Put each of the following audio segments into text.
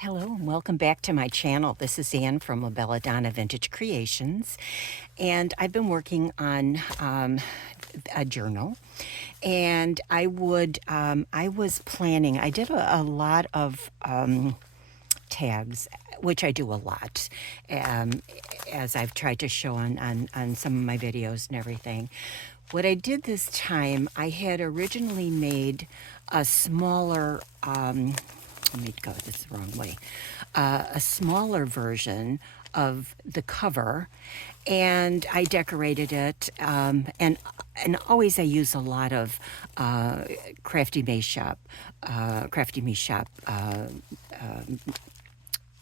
Hello and welcome back to my channel. This is Ann from La Belladonna Vintage Creations, and I've been working on a journal. And I was planning. I did a lot of tags, which I do a lot, um, as I've tried to show on some of my videos and everything. What I did this time, I had originally made a smaller, let me go this the wrong way, a smaller version of the cover, and I decorated it. And always I use a lot of Crafty Me Shop,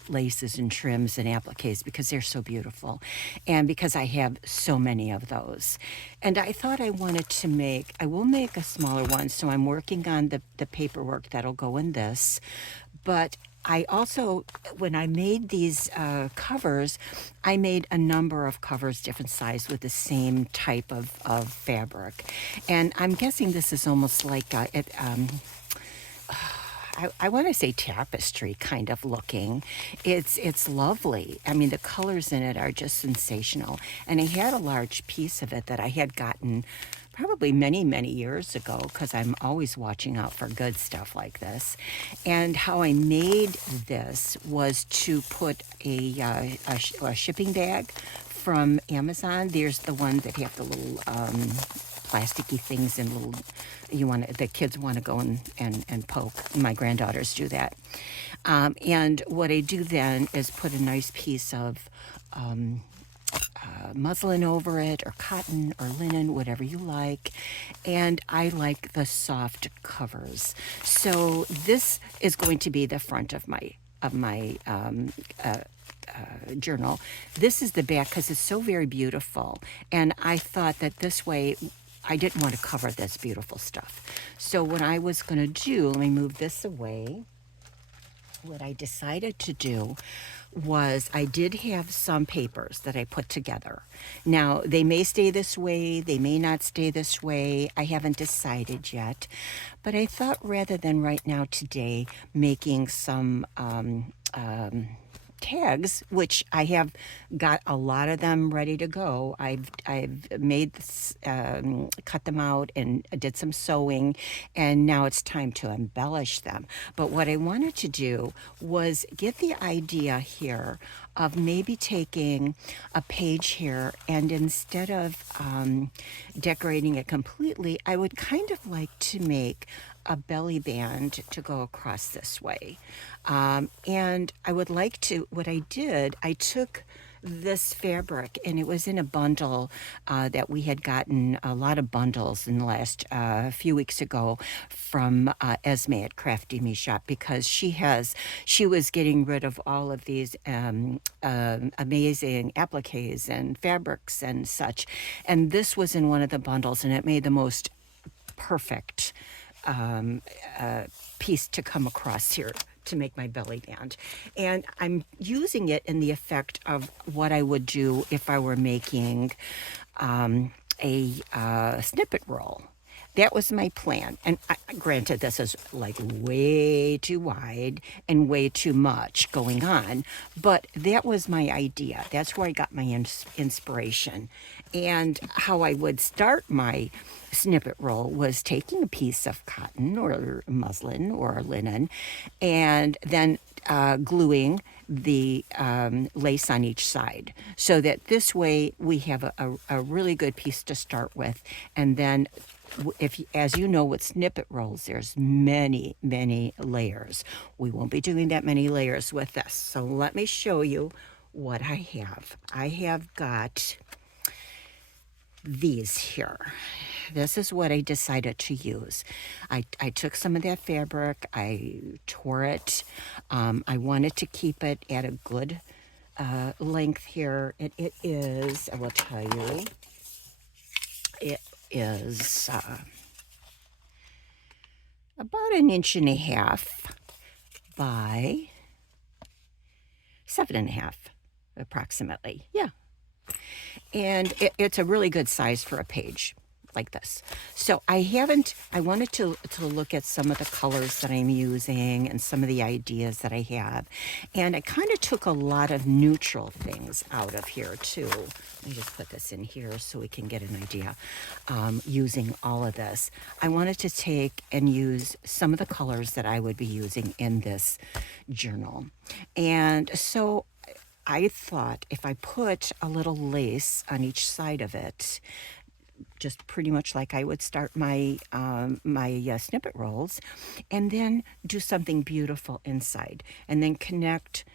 laces and trims and appliques because they're so beautiful, and because I have so many of those. And I thought I will make a smaller one, so I'm working on the paperwork that'll go in this. But I also, when I made these covers, I made a number of covers different size with the same type of fabric. And I'm guessing this is almost like I want to say tapestry kind of looking. It's lovely. I mean, the colors in it are just sensational. And I had a large piece of it that I had gotten probably many years ago, because I'm always watching out for good stuff like this. And how I made this was to put a shipping bag from Amazon. There's the ones that have the little plasticky things and little, the kids want to go and poke. My granddaughters do that. And what I do then is put a nice piece of muslin over it, or cotton or linen, whatever you like. And I like the soft covers. So this is going to be the front of my journal. This is the back because it's so very beautiful. And I thought that this way I didn't want to cover this beautiful stuff. So what I was going to do, let me move this away. What I decided to do was I did have some papers that I put together. Now, they may stay this way, they may not stay this way. I haven't decided yet. But I thought rather than right now today making some tags, which I have got a lot of them ready to go. I've made this, cut them out and did some sewing, and now it's time to embellish them. But what I wanted to do was get the idea here of maybe taking a page here, and instead of decorating it completely, I would kind of like to make a belly band to go across this way. And I would like to, what I did, I took this fabric, and it was in a bundle that we had gotten a lot of bundles in the last few weeks ago from Esme at Crafty Me Shop, because she was getting rid of all of these amazing appliques and fabrics and such, and this was in one of the bundles, and it made the most perfect piece to come across here to make my belly band. And I'm using it in the effect of what I would do if I were making a snippet roll. That was my plan. And granted, this is like way too wide and way too much going on, but that was my idea. That's where I got my inspiration. And how I would start my snippet roll was taking a piece of cotton or muslin or linen, and then gluing the lace on each side, so that this way we have a really good piece to start with. And then, if, as you know, with snippet rolls, there's many layers. We won't be doing that many layers with this. So let me show you what I have. I have got these here. This is what I decided to use. I took some of that fabric, I tore it. I wanted to keep it at a good length here. It is, I will tell you, it is about 1.5 inches by 7.5 approximately. Yeah. And it's a really good size for a page. like this. So I wanted to look at some of the colors that I'm using and some of the ideas that I have. And I kind of took a lot of neutral things out of here too. Let me just put this in here so we can get an idea using all of this. I wanted to take and use some of the colors that I would be using in this journal. And so I thought if I put a little lace on each side of it, just pretty much like I would start my snippet rolls, and then do something beautiful inside, and then connect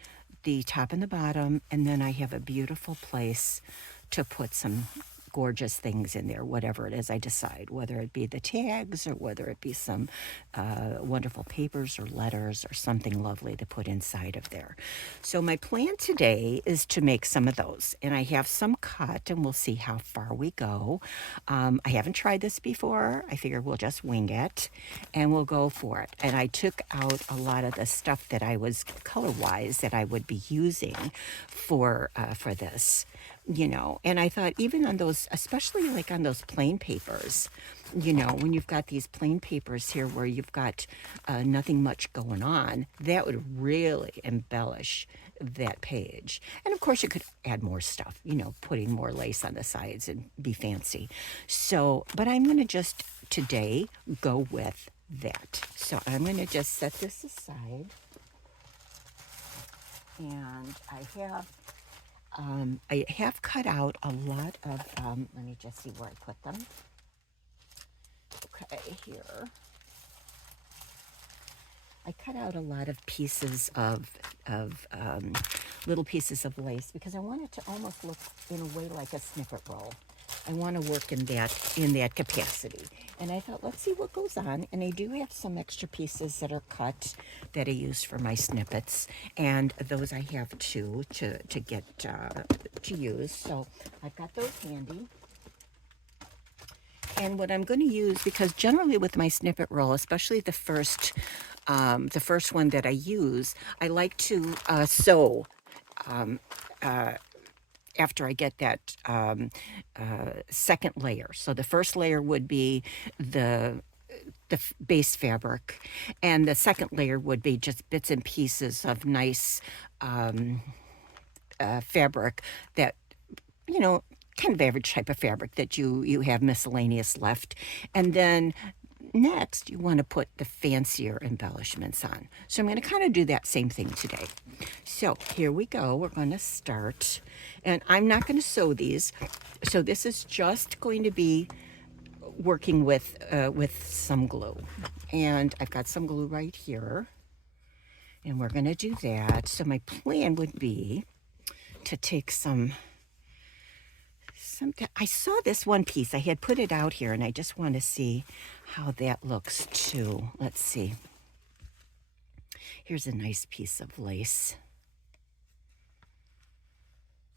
the top and the bottom, and then I have a beautiful place to put some gorgeous things in there, whatever it is I decide, whether it be the tags or whether it be some wonderful papers or letters or something lovely to put inside of there. So my plan today is to make some of those, and I have some cut, and we'll see how far we go. I haven't tried this before. I figure we'll just wing it and we'll go for it. And I took out a lot of the stuff that I was color-wise that I would be using for this, you know. And I thought even on those, especially like on those plain papers, you know, when you've got these plain papers here where you've got nothing much going on, that would really embellish that page. And of course you could add more stuff, you know, putting more lace on the sides and be fancy. So, but I'm going to just today go with that. So I'm going to just set this aside, and I have cut out a lot of, let me just see where I put them. Okay, here. I cut out a lot of pieces of little pieces of lace because I want it to almost look in a way like a snippet roll. I want to work in that capacity. And I thought, let's see what goes on. And I do have some extra pieces that are cut that I use for my snippets, and those I have too to get to use. So I've got those handy. And what I'm going to use, because generally with my snippet roll, especially the first one that I use, I like to sew after I get that second layer. So the first layer would be the base fabric, and the second layer would be just bits and pieces of nice fabric that, you know, kind of average type of fabric that you have miscellaneous left. And then next you want to put the fancier embellishments on. So I'm going to kind of do that same thing today. So here we go. We're going to start, and I'm not going to sew these. So this is just going to be working with some glue, and I've got some glue right here, and we're going to do that. So my plan would be to take some. I saw this one piece. I had put it out here, and I just want to see how that looks too. Let's see. Here's a nice piece of lace.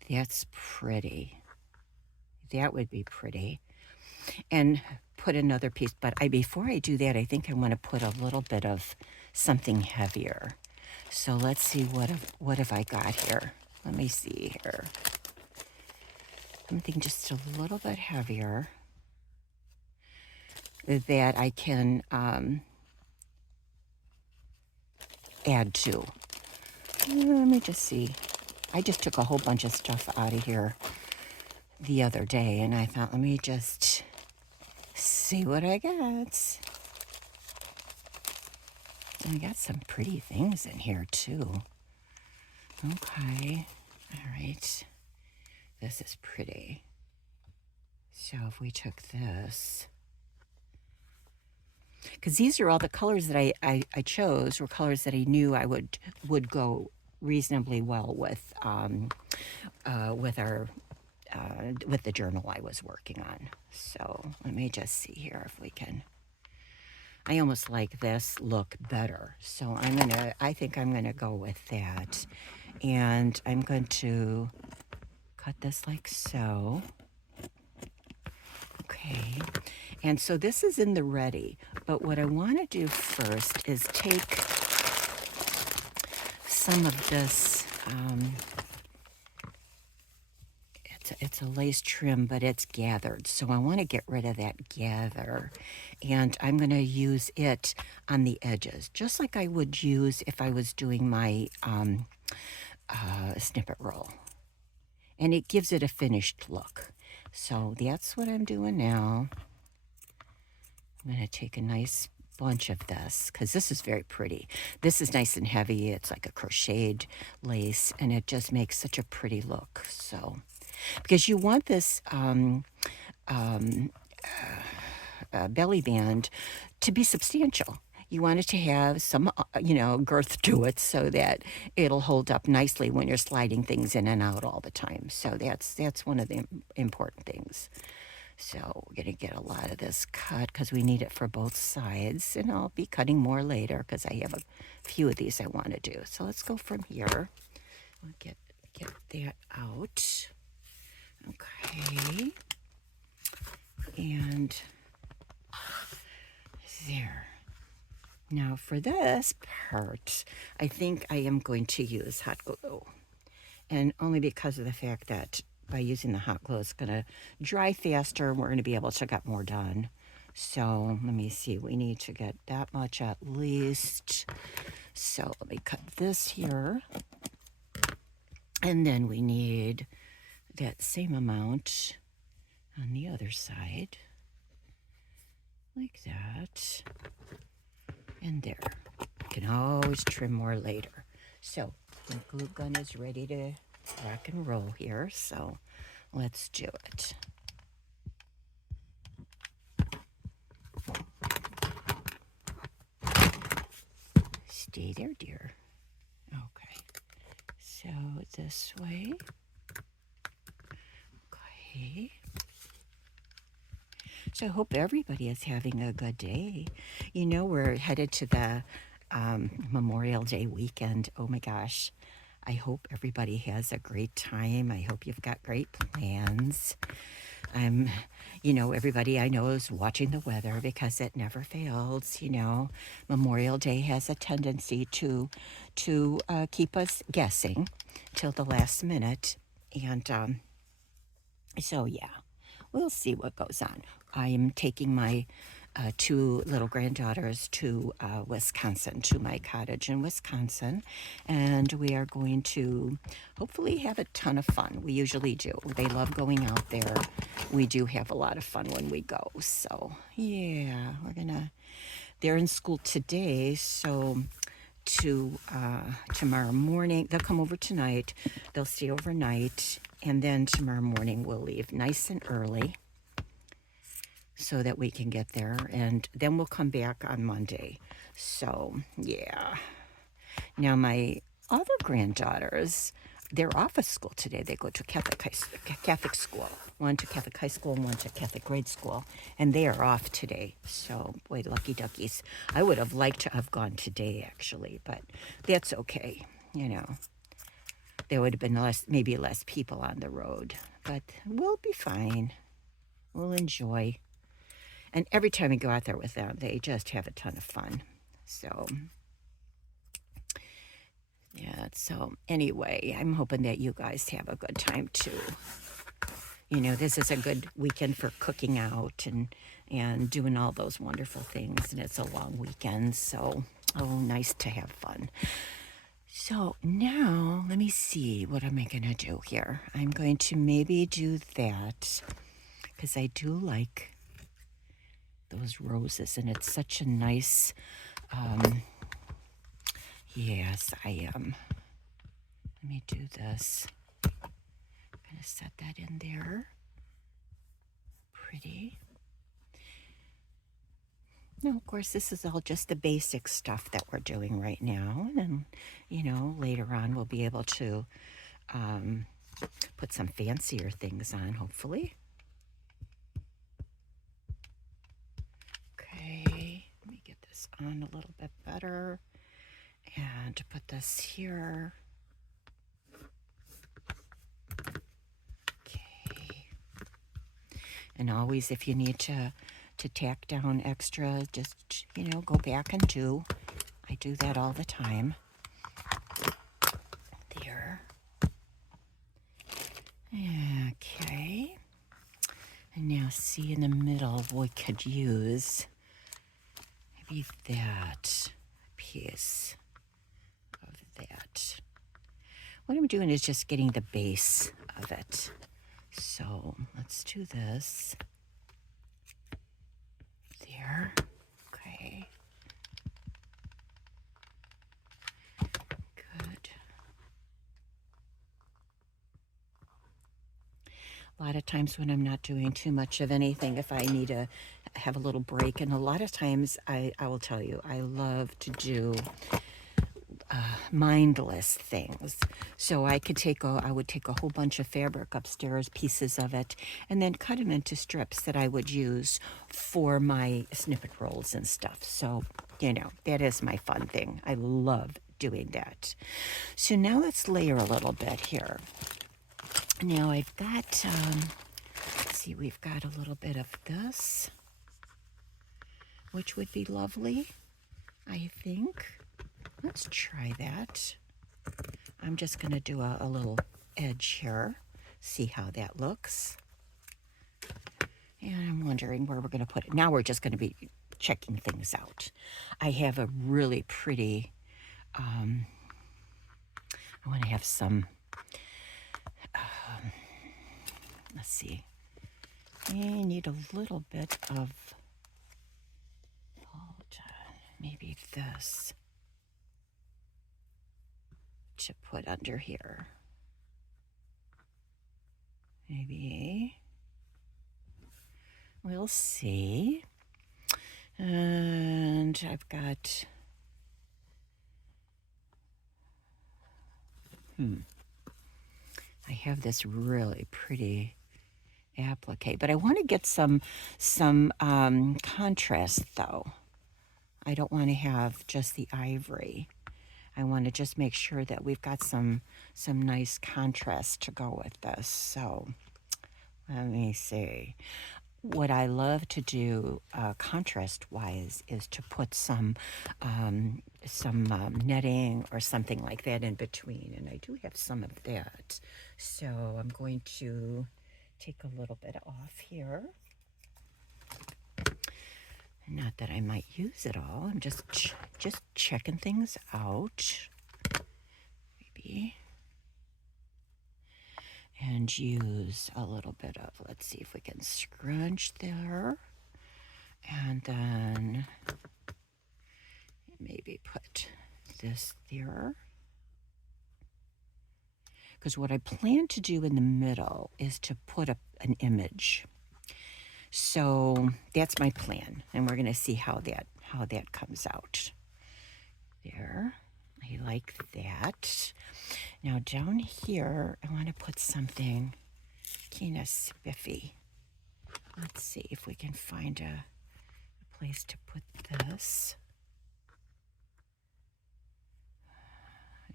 That's pretty. That would be pretty. And put another piece, but before I do that, I think I want to put a little bit of something heavier. So let's see, what have I got here? Let me see here. Something just a little bit heavier that I can add to. Let me just see. I just took a whole bunch of stuff out of here the other day, and I thought, let me just see what I got. I got some pretty things in here too. Okay, all right. This is pretty. So if we took this, because these are all the colors that I chose were colors that I knew I would go reasonably well with with the journal I was working on. So let me just see here if we can. I almost like this look better, so I think I'm gonna go with that, and I'm going to cut this like so. Okay, and so this is in the ready, but what I want to do first is take some of this, it's a lace trim, but it's gathered. So I want to get rid of that gather. And I'm going to use it on the edges, just like I would use if I was doing my snippet roll. And it gives it a finished look. So that's what I'm doing now. I'm going to take a nice bunch of this because this is very pretty. This is nice and heavy. It's like a crocheted lace, and it just makes such a pretty look. So, because you want this belly band to be substantial. You want it to have some, girth to it so that it'll hold up nicely when you're sliding things in and out all the time. So that's one of the important things. So we're going to get a lot of this cut because we need it for both sides. And I'll be cutting more later because I have a few of these I want to do. So let's go from here. We'll get that out. Okay. And there. Now for this part, I think I am going to use hot glue. And only because of the fact that by using the hot glue, it's going to dry faster and we're going to be able to get more done. So let me see, we need to get that much at least. So let me cut this here. And then we need that same amount on the other side. Like that. And there. You can always trim more later. So the glue gun is ready to rock and roll here, so let's do it. Stay there, dear. Okay, so this way. Okay. So I hope everybody is having a good day. You know, we're headed to the Memorial Day weekend. Oh my gosh. I hope everybody has a great time. I hope you've got great plans. Everybody I know is watching the weather because it never fails. Memorial Day has a tendency to keep us guessing till the last minute. And so, yeah, we'll see what goes on. I am taking my two little granddaughters to Wisconsin, to my cottage in Wisconsin, and we are going to hopefully have a ton of fun. We usually do. They love going out there. We do have a lot of fun when we go. So yeah, they're in school today, so tomorrow morning, they'll come over tonight, they'll stay overnight, and then tomorrow morning we'll leave nice and early so that we can get there, and then we'll come back on Monday. So, yeah. Now, my other granddaughters, they're off of school today. They go to Catholic school. One to Catholic high school and one to Catholic grade school, and they are off today. So, boy, lucky duckies. I would have liked to have gone today, actually, but that's okay. There would have been maybe less people on the road, but we'll be fine. We'll enjoy. And every time we go out there with them, they just have a ton of fun. So, yeah, so anyway, I'm hoping that you guys have a good time too. This is a good weekend for cooking out and doing all those wonderful things. And it's a long weekend, so, nice to have fun. So now, let me see, what am I going to do here? I'm going to maybe do that because I do like those roses, and it's such a nice, yes, I am. Let me do this. I'm going to set that in there. Pretty. Now, of course, this is all just the basic stuff that we're doing right now. And then, later on we'll be able to put some fancier things on, hopefully. Okay, let me get this on a little bit better. And to put this here. Okay. And always, if you need to tack down extra, just, go back and do. I do that all the time. There. Okay. let's see in the middle we could use maybe that piece of that. What I'm doing is just getting the base of it. So let's do this. There. Okay. Good. A lot of times when I'm not doing too much of anything, if I need to have a little break, and a lot of times I will tell you, I love to do mindless things. So I would take a whole bunch of fabric upstairs, pieces of it, and then cut them into strips that I would use for my snippet rolls and stuff. So, that is my fun thing. I love doing that. So now let's layer a little bit here. Now I've got, let's see, we've got a little bit of this, which would be lovely, I think. Let's try that. I'm just going to do a little edge here, see how that looks. And I'm wondering where we're going to put it. Now we're just going to be checking things out. I have a really pretty, I want to have some, let's see. I need a little bit of, maybe this to put under here. Maybe. We'll see. And I've got, I have this really pretty applique, but I want to get some contrast though. I don't want to have just the ivory. I want to just make sure that we've got some nice contrast to go with this. So let me see. What I love to do contrast-wise is to put some netting or something like that in between, and I do have some of that. So I'm going to take a little bit off here. Not that I might use it all. I'm just checking things out. Maybe. And use a little bit of, let's see if we can scrunch there. And then maybe put this there. Because what I plan to do in the middle is to put up an image. So that's my plan, and we're going to see how that comes out. There, I like that. Now down here, I want to put something kind of spiffy. Let's see if we can find a place to put this.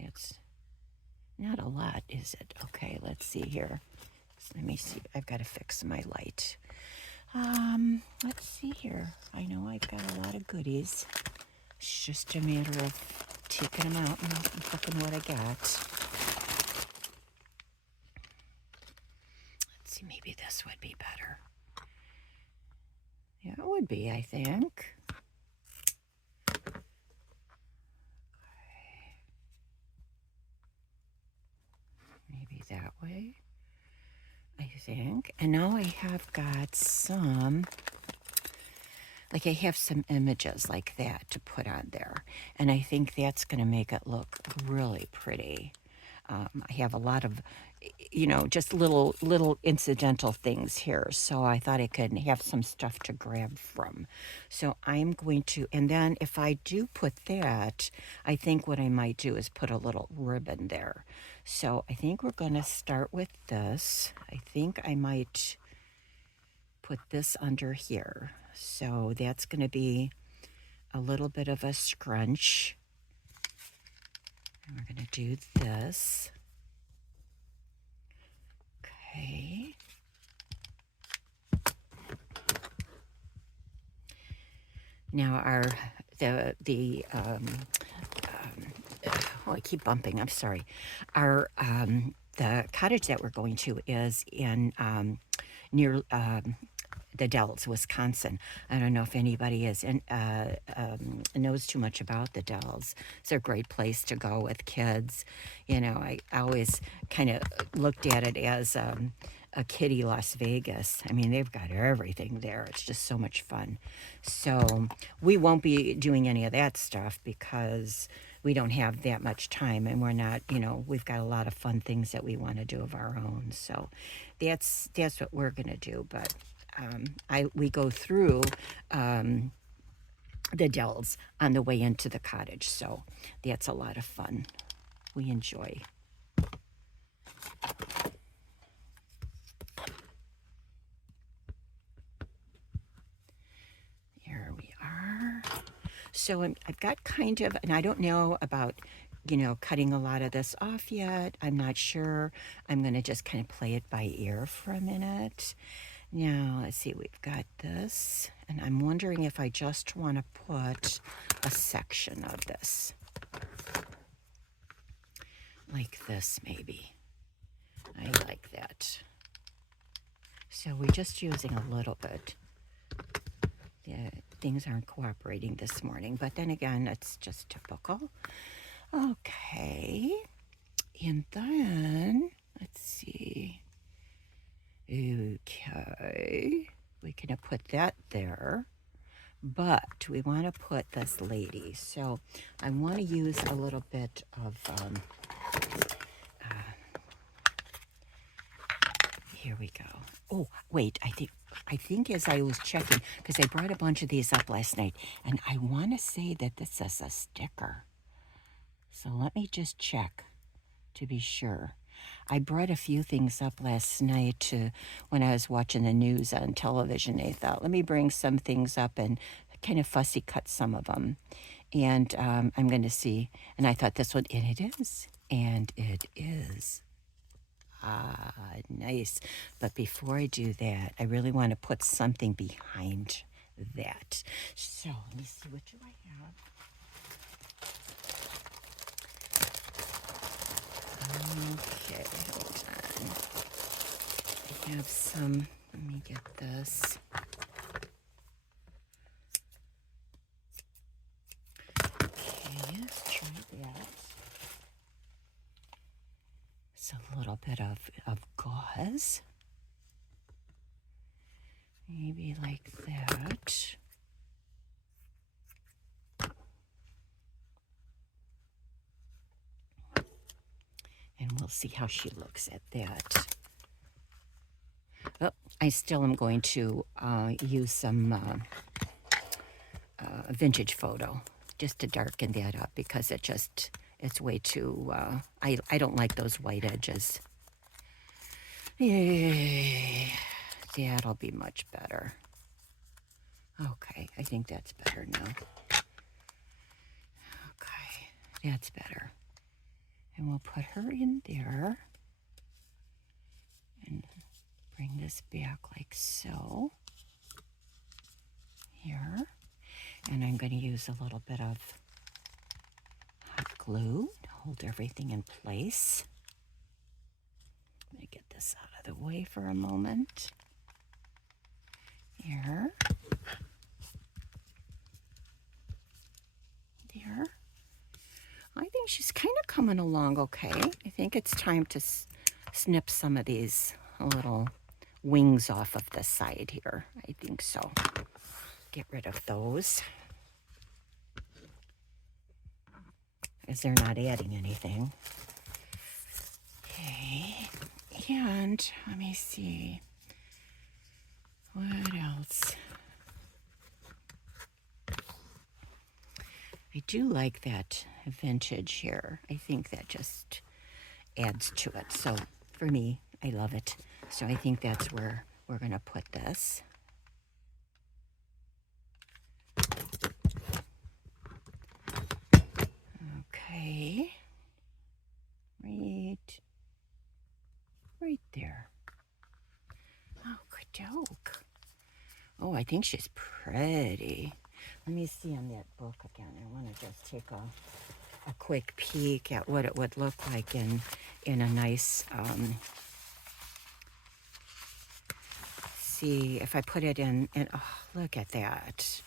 It's not a lot, is it? Okay, let's see here. Let me see. I've got to fix my light. Let's see here. I know I've got a lot of goodies. It's just a matter of taking them out and looking what I got. Let's see, maybe this would be better. Yeah, it would be, I think. Okay. Maybe that way, I think. And now I have got some, like I have some images like that to put on there. And I think that's going to make it look really pretty. I have a lot of, just little incidental things here. So I thought I could have some stuff to grab from. So I'm going to, and then if I do put that, I think what I might do is put a little ribbon there. So I think we're going to start with this. I think I might put this under here. So that's going to be a little bit of a scrunch. And we're going to do this. Okay. Now I keep bumping. I'm sorry. The cottage that we're going to is in near the Dells, Wisconsin. I don't know if anybody knows too much about the Dells. It's a great place to go with kids. You know, I always kind of looked at it as a kiddie Las Vegas. I mean, they've got everything there. It's just so much fun. So we won't be doing any of that stuff because we don't have that much time, and we're not, you know, we've got a lot of fun things that we want to do of our own. So that's what we're gonna do. But we go through the Dells on the way into the cottage, so that's a lot of fun. We enjoy. Here we are. So I've got kind of, and I don't know about, you know, cutting a lot of this off yet. I'm not sure. I'm going to just kind of play it by ear for a minute. Now, let's see, we've got this, and I'm wondering if I just want to put a section of this. Like this, maybe. I like that. So we're just using a little bit. Yeah, things aren't cooperating this morning, but then again, it's just typical. Okay, and then, let's see. Okay, we can put that there, but we want to put this lady. So I want to use a little bit of, here we go. Oh, wait, I think as I was checking, because I brought a bunch of these up last night, and I want to say that this is a sticker. So let me just check to be sure. I brought a few things up last night when I was watching the news on television. I thought, let me bring some things up and kind of fussy cut some of them. And I'm going to see. And I thought this one, and it is. And it is. Ah, nice. But before I do that, I really want to put something behind that. So let me see, what do I have? Okay, hold on. I have some, let me get this. Okay, let's try that. It's a little bit of gauze. Maybe like that. And we'll see how she looks at that. Oh, I still am going to use some vintage photo just to darken that up because it's way too, I don't like those white edges. Yeah, that'll be much better. Okay, I think that's better now. Okay, that's better. And we'll put her in there and bring this back like so. Here. And I'm going to use a little bit of hot glue to hold everything in place. Let me get this out of the way for a moment. Here. There. I think she's kind of coming along okay. I think it's time to snip some of these little wings off of the side here. I think so. Get rid of those, as they're not adding anything. Okay, and let me see. What else? I do like that vintage here. I think that just adds to it. So for me, I love it. So I think that's where we're going to put this. Okay. Right there. Oh, good joke. Oh, I think she's pretty. Let me see on that book again. I want to just take a quick peek at what it would look like in a nice see if I put it in, and oh, look at that.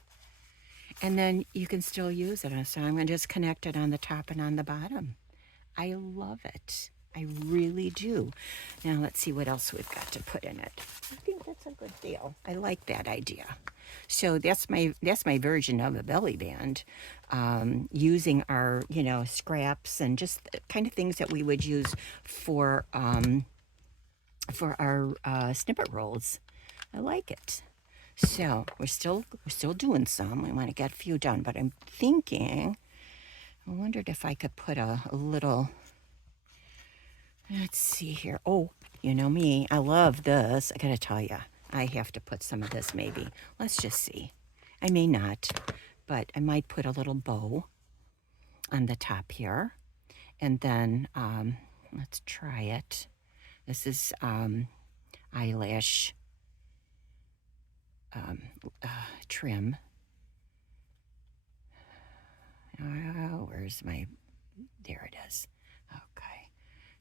And then you can still use it. So I'm going to just connect it on the top and on the bottom. I love it. I really do. Now let's see what else we've got to put in it. I think that's a good deal. I like that idea. So that's my version of a belly band, using our scraps and just the kind of things that we would use for our snippet rolls. I like it. So we're still doing some. We want to get a few done, but I'm thinking. I wondered if I could put a little. Let's see here. Oh, you know me. I love this. I gotta tell you, I have to put some of this maybe. Let's just see. I may not, but I might put a little bow on the top here, and then let's try it. This is eyelash trim. Where's my? There it is. Okay.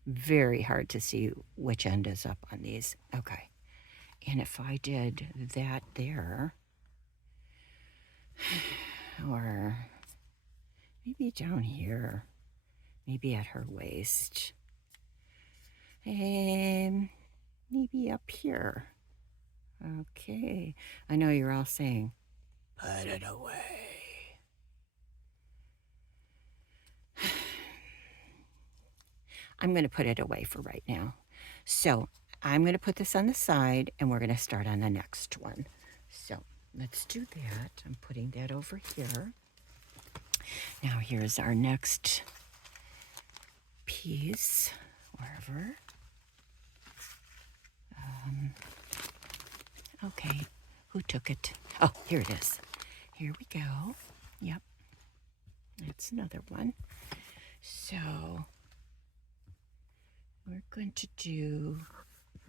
Very hard to see which end is up on these. Okay. And if I did that there, or maybe down here, maybe at her waist, and maybe up here. Okay. I know you're all saying, put it away. I'm going to put it away for right now. So I'm going to put this on the side, and we're going to start on the next one. So let's do that. I'm putting that over here. Now here's our next piece, wherever. Okay, who took it? Oh, here it is. Here we go. Yep, that's another one. So we're going to do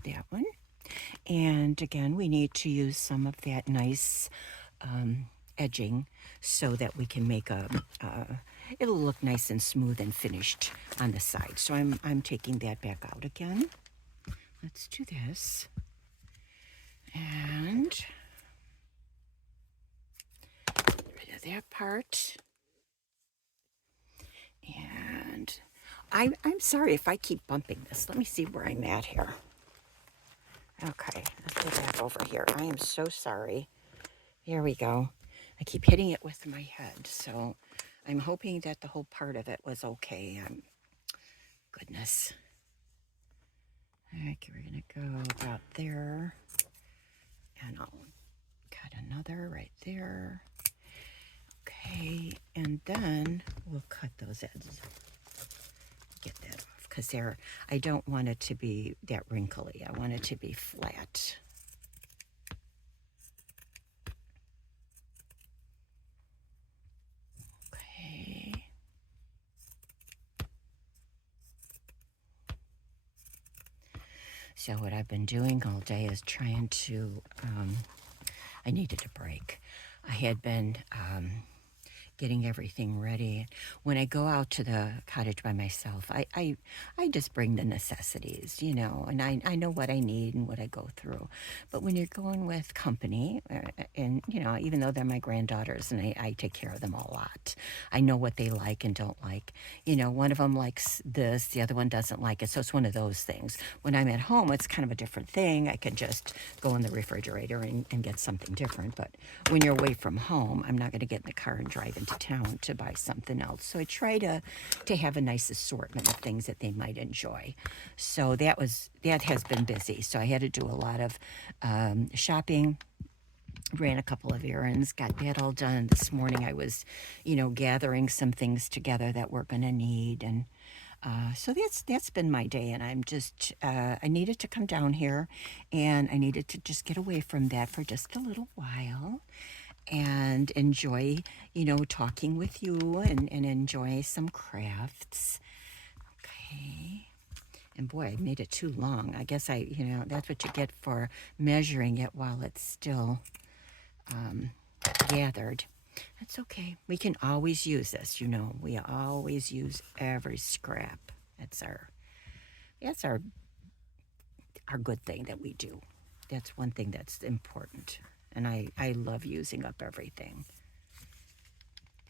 that one. And again, we need to use some of that nice edging so that we can make it'll look nice and smooth and finished on the side. So I'm taking that back out again. Let's do this. And get rid of that part. And I'm sorry if I keep bumping this. Let me see where I'm at here. Okay, let's go back over here. I am so sorry. Here we go. I keep hitting it with my head, so I'm hoping that the whole part of it was okay. Goodness. Okay, we're gonna go about there, and I'll cut another right there. Okay, and then we'll cut those edges. Get that off, because I don't want it to be that wrinkly. I want it to be flat. Okay. So what I've been doing all day is trying to, I needed a break. I had been getting everything ready. When I go out to the cottage by myself, I just bring the necessities, and I know what I need and what I go through. But when you're going with company, and, even though they're my granddaughters and I take care of them a lot, I know what they like and don't like. One of them likes this, the other one doesn't like it. So it's one of those things. When I'm at home, it's kind of a different thing. I can just go in the refrigerator and get something different. But when you're away from home, I'm not going to get in the car and drive into town to buy something else. So I try to have a nice assortment of things that they might enjoy. So that has been busy. So I had to do a lot of shopping. Ran a couple of errands, got that all done. This morning I was, gathering some things together that we're going to need. And so that's been my day. And I'm just, I needed to come down here, and I needed to just get away from that for just a little while and enjoy, talking with you and enjoy some crafts. Okay. And boy, I made it too long. I guess that's what you get for measuring it while it's still gathered. That's okay. We can always use this, we always use every scrap. That's our good thing that we do. That's one thing that's important. And I love using up everything.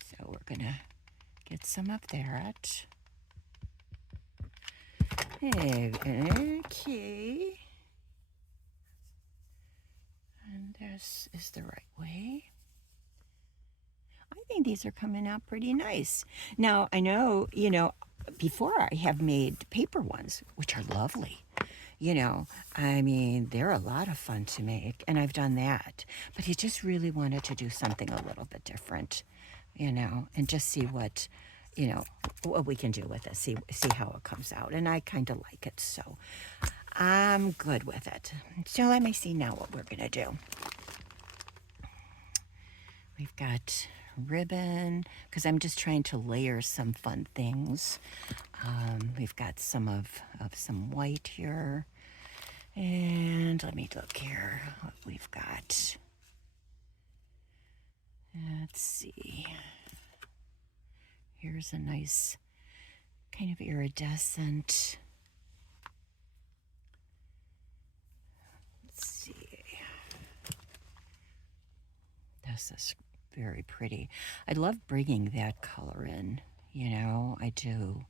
So we're going to get some of that. Okay. And this is the right way. I think these are coming out pretty nice. Now, I know, before I have made paper ones, which are lovely. I mean, they're a lot of fun to make, and I've done that. But he just really wanted to do something a little bit different, and just see what we can do with it, see how it comes out. And I kind of like it, so I'm good with it. So let me see now what we're going to do. We've got ribbon, because I'm just trying to layer some fun things. We've got some of some white here. And let me look here what we've got. Let's see. Here's a nice kind of iridescent. Let's see. This is very pretty. I love bringing that color in, I do.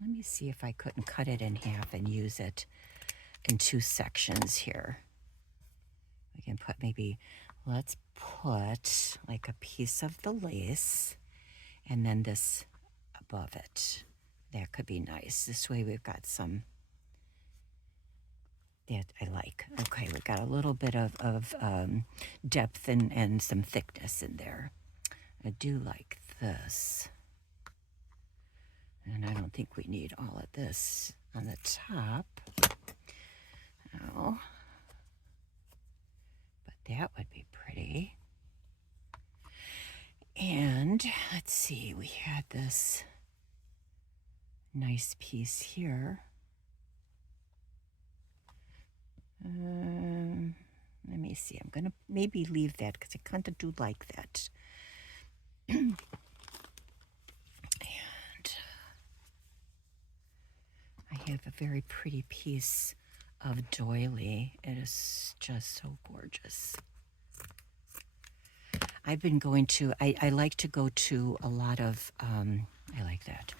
Let me see if I couldn't cut it in half and use it in 2 sections here. We can put let's put like a piece of the lace and then this above it. That could be nice. This way we've got some that I like. Okay, we've got a little bit of depth and some thickness in there. I do like this. And I don't think we need all of this on the top. No. But that would be pretty. And let's see, we had this nice piece here. Let me see. I'm going to maybe leave that because I kind of do like that. And I have a very pretty piece of doily. It is just so gorgeous. I've been going to, I like to go to a lot of, I like that.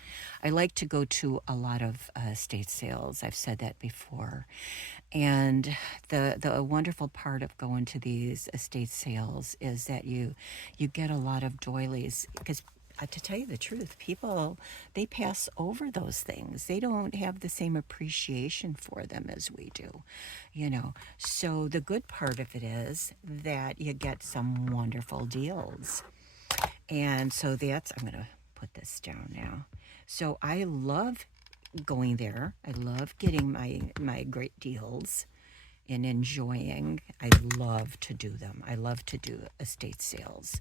I like to go to a lot of estate sales. I've said that before. And the wonderful part of going to these estate sales is that you get a lot of doilies, because to tell you the truth, people, they pass over those things. They don't have the same appreciation for them as we do, So the good part of it is that you get some wonderful deals. And so I'm going to put this down now. So I love going there. I love getting my great deals and enjoying. I love to do them. I love to do estate sales.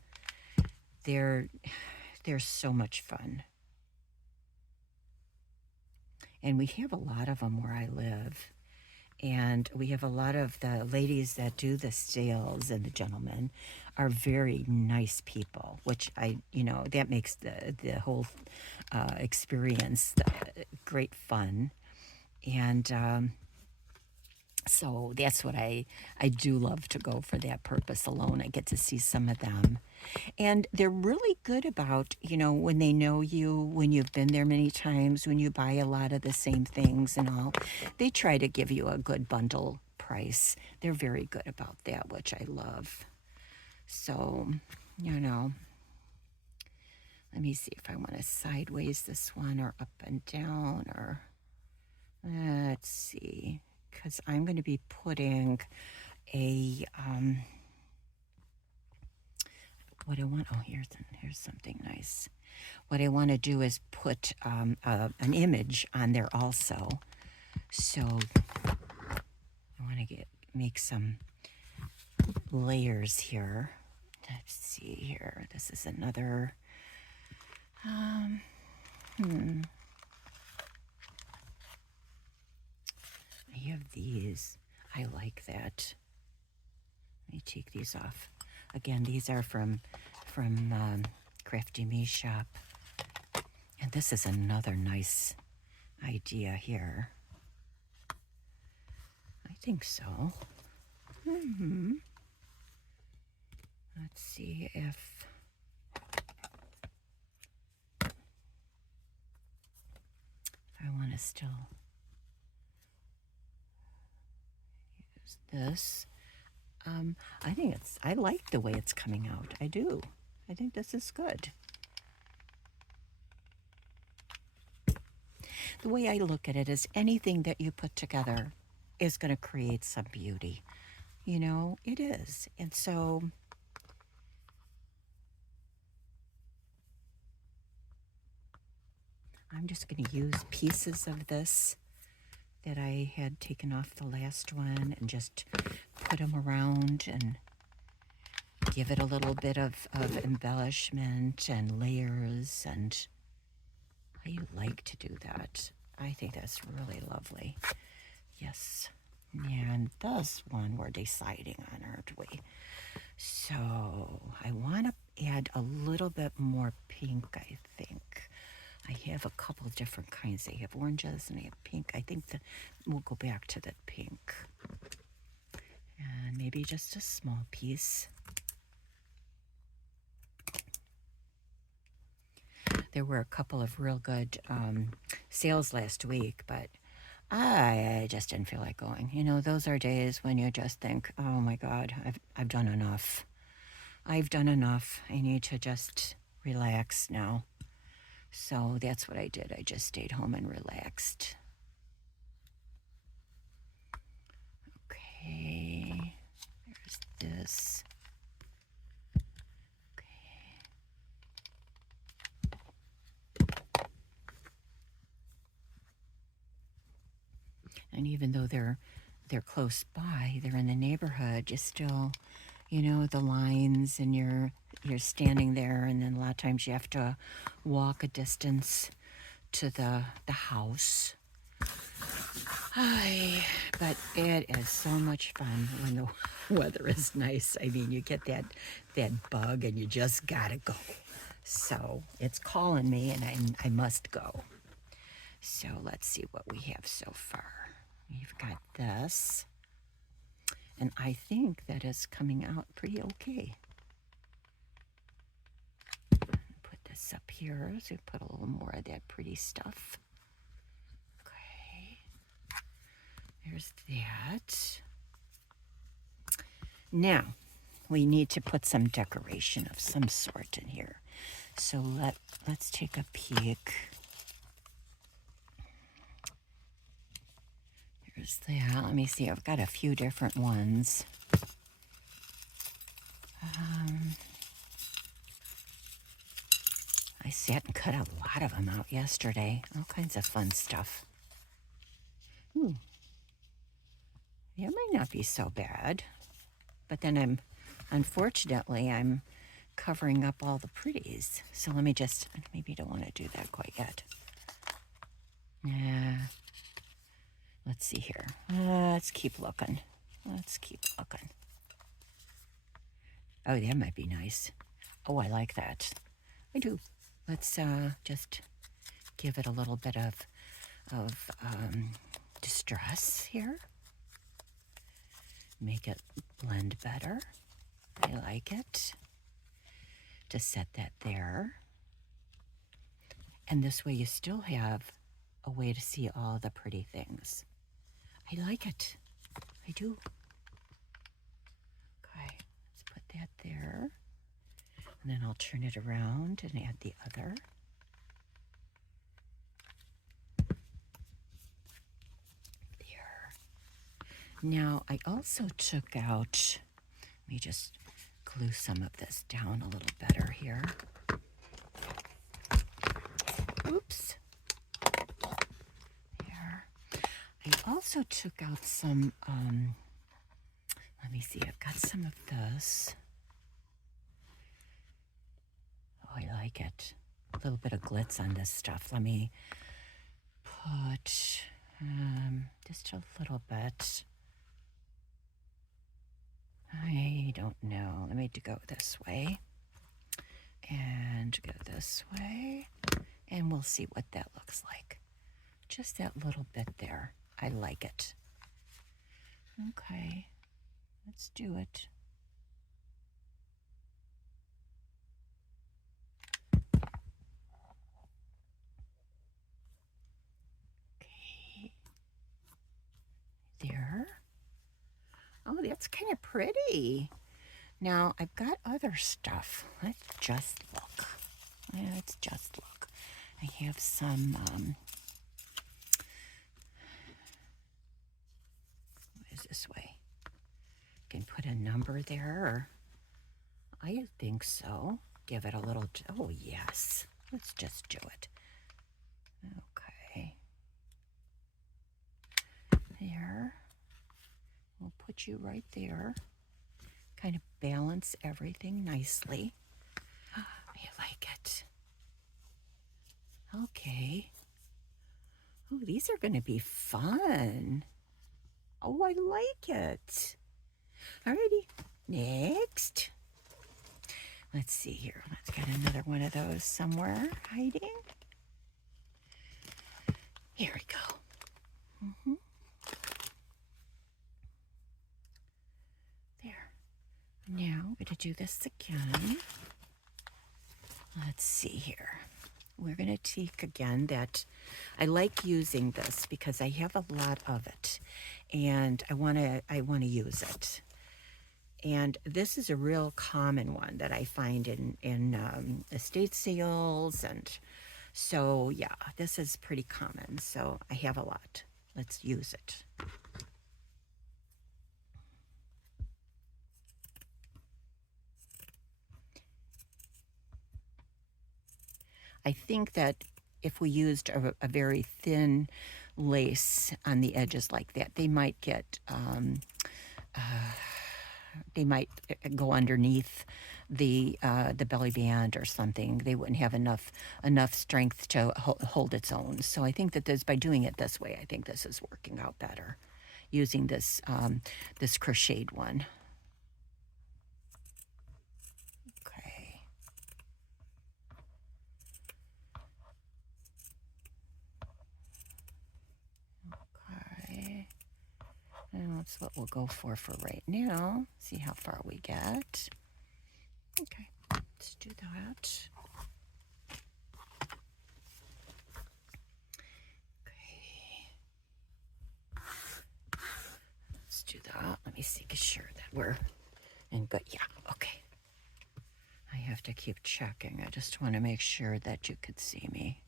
They're so much fun. And we have a lot of them where I live. And we have a lot of the ladies that do the sales, and the gentlemen are very nice people, which that makes the whole experience great fun. And so that's what I do love to go for that purpose alone. I get to see some of them. And they're really good about, when they know you, when you've been there many times, when you buy a lot of the same things and all, they try to give you a good bundle price. They're very good about that, which I love. So, let me see if I want to sideways this one or up and down, or let's see, because I'm going to be putting a, what I want, here's something nice. What I want to do is put an image on there also. So I want to make some layers here. Let's see here. This is another, I have these. I like that. Let me take these off. Again, these are from Crafty Me Shop. And this is another nice idea here. I think so. Hmm. Let's see if I want to still use this. I like the way it's coming out. I do. I think this is good. The way I look at it is anything that you put together is going to create some beauty. You know, it is. And so I'm just going to use pieces of this that I had taken off the last one and just put them around and give it a little bit of embellishment and layers. And I like to do that. I think that's really lovely. Yes. And this one we're deciding on, aren't we? So I want to add a little bit more pink, I think. I have a couple different kinds. I have oranges and I have pink. I think that we'll go back to the pink. And maybe just a small piece. There were a couple of real good sales last week, but I just didn't feel like going. You know, those are days when you just think, oh my God, I've done enough. I've done enough. I need to just relax now. So that's what I did. I just stayed home and relaxed. Okay, there's this. Okay. And even though they're close by, they're in the neighborhood, you still, you know, the lines, and you're standing there, and then a lot of times you have to walk a distance to the house. But it is so much fun when the weather is nice. I mean, you get that bug and you just gotta go. So it's calling me and I must go. So let's see what we have so far. We've got this. And I think that is coming out pretty okay. Put this up here, so we put a little more of that pretty stuff. Okay. There's that. Now, we need to put some decoration of some sort in here. So let's take a peek. There's that. Let me see. I've got a few different ones. I sat and cut a lot of them out yesterday. All kinds of fun stuff. That might not be so bad. But then unfortunately, I'm covering up all the pretties. So let me just, maybe don't want to do that quite yet. Yeah. Let's see here. Let's keep looking. Oh, that might be nice. Oh, I like that. I do. Let's just give it a little bit of distress here. Make it blend better. I like it. To set that there. And this way you still have a way to see all the pretty things. I like it. I do. Okay, let's put that there. And then I'll turn it around and add the other. There. Now, I also took out, let me just glue some of this down a little better here. Oops. There. I also took out some, let me see, I've got some of this. Oh, I like it. A little bit of glitz on this stuff. Let me put just a little bit. I don't know. Let me go this way and go this way, and we'll see what that looks like. Just that little bit there. I like it. Okay, let's do it. Okay, there. Oh, that's kind of pretty. Now, I've got other stuff. Let's just look. Let's just look. I have some, what is this way? Can put a number there, or I think so. Give it a little, oh yes. Let's just do it. Okay. There. We'll put you right there. Kind of balance everything nicely. I like it. Okay. Oh, these are going to be fun. Oh, I like it. Alrighty. Next. Let's see here. Let's get another one of those somewhere hiding. Here we go. There. Now I'm going to do this again. Let's see here. We're going to take again that I like using this because I have a lot of it and I want to use it. And this is a real common one that I find in estate sales, and so yeah, this is pretty common. So I have a lot. Let's use it. I think that if we used a very thin lace on the edges like that, they might get, they might go underneath the belly band or something. They wouldn't have enough strength to hold its own. So I think that this, by doing it this way, I think this is working out better, using this this crocheted one. Okay. Okay. And that's what we'll go for right now. See how far we get. Okay, let's do that. Okay. Let's do that. Let me see, get sure that we're in good. Yeah, okay. I have to keep checking. I just want to make sure that you could see me.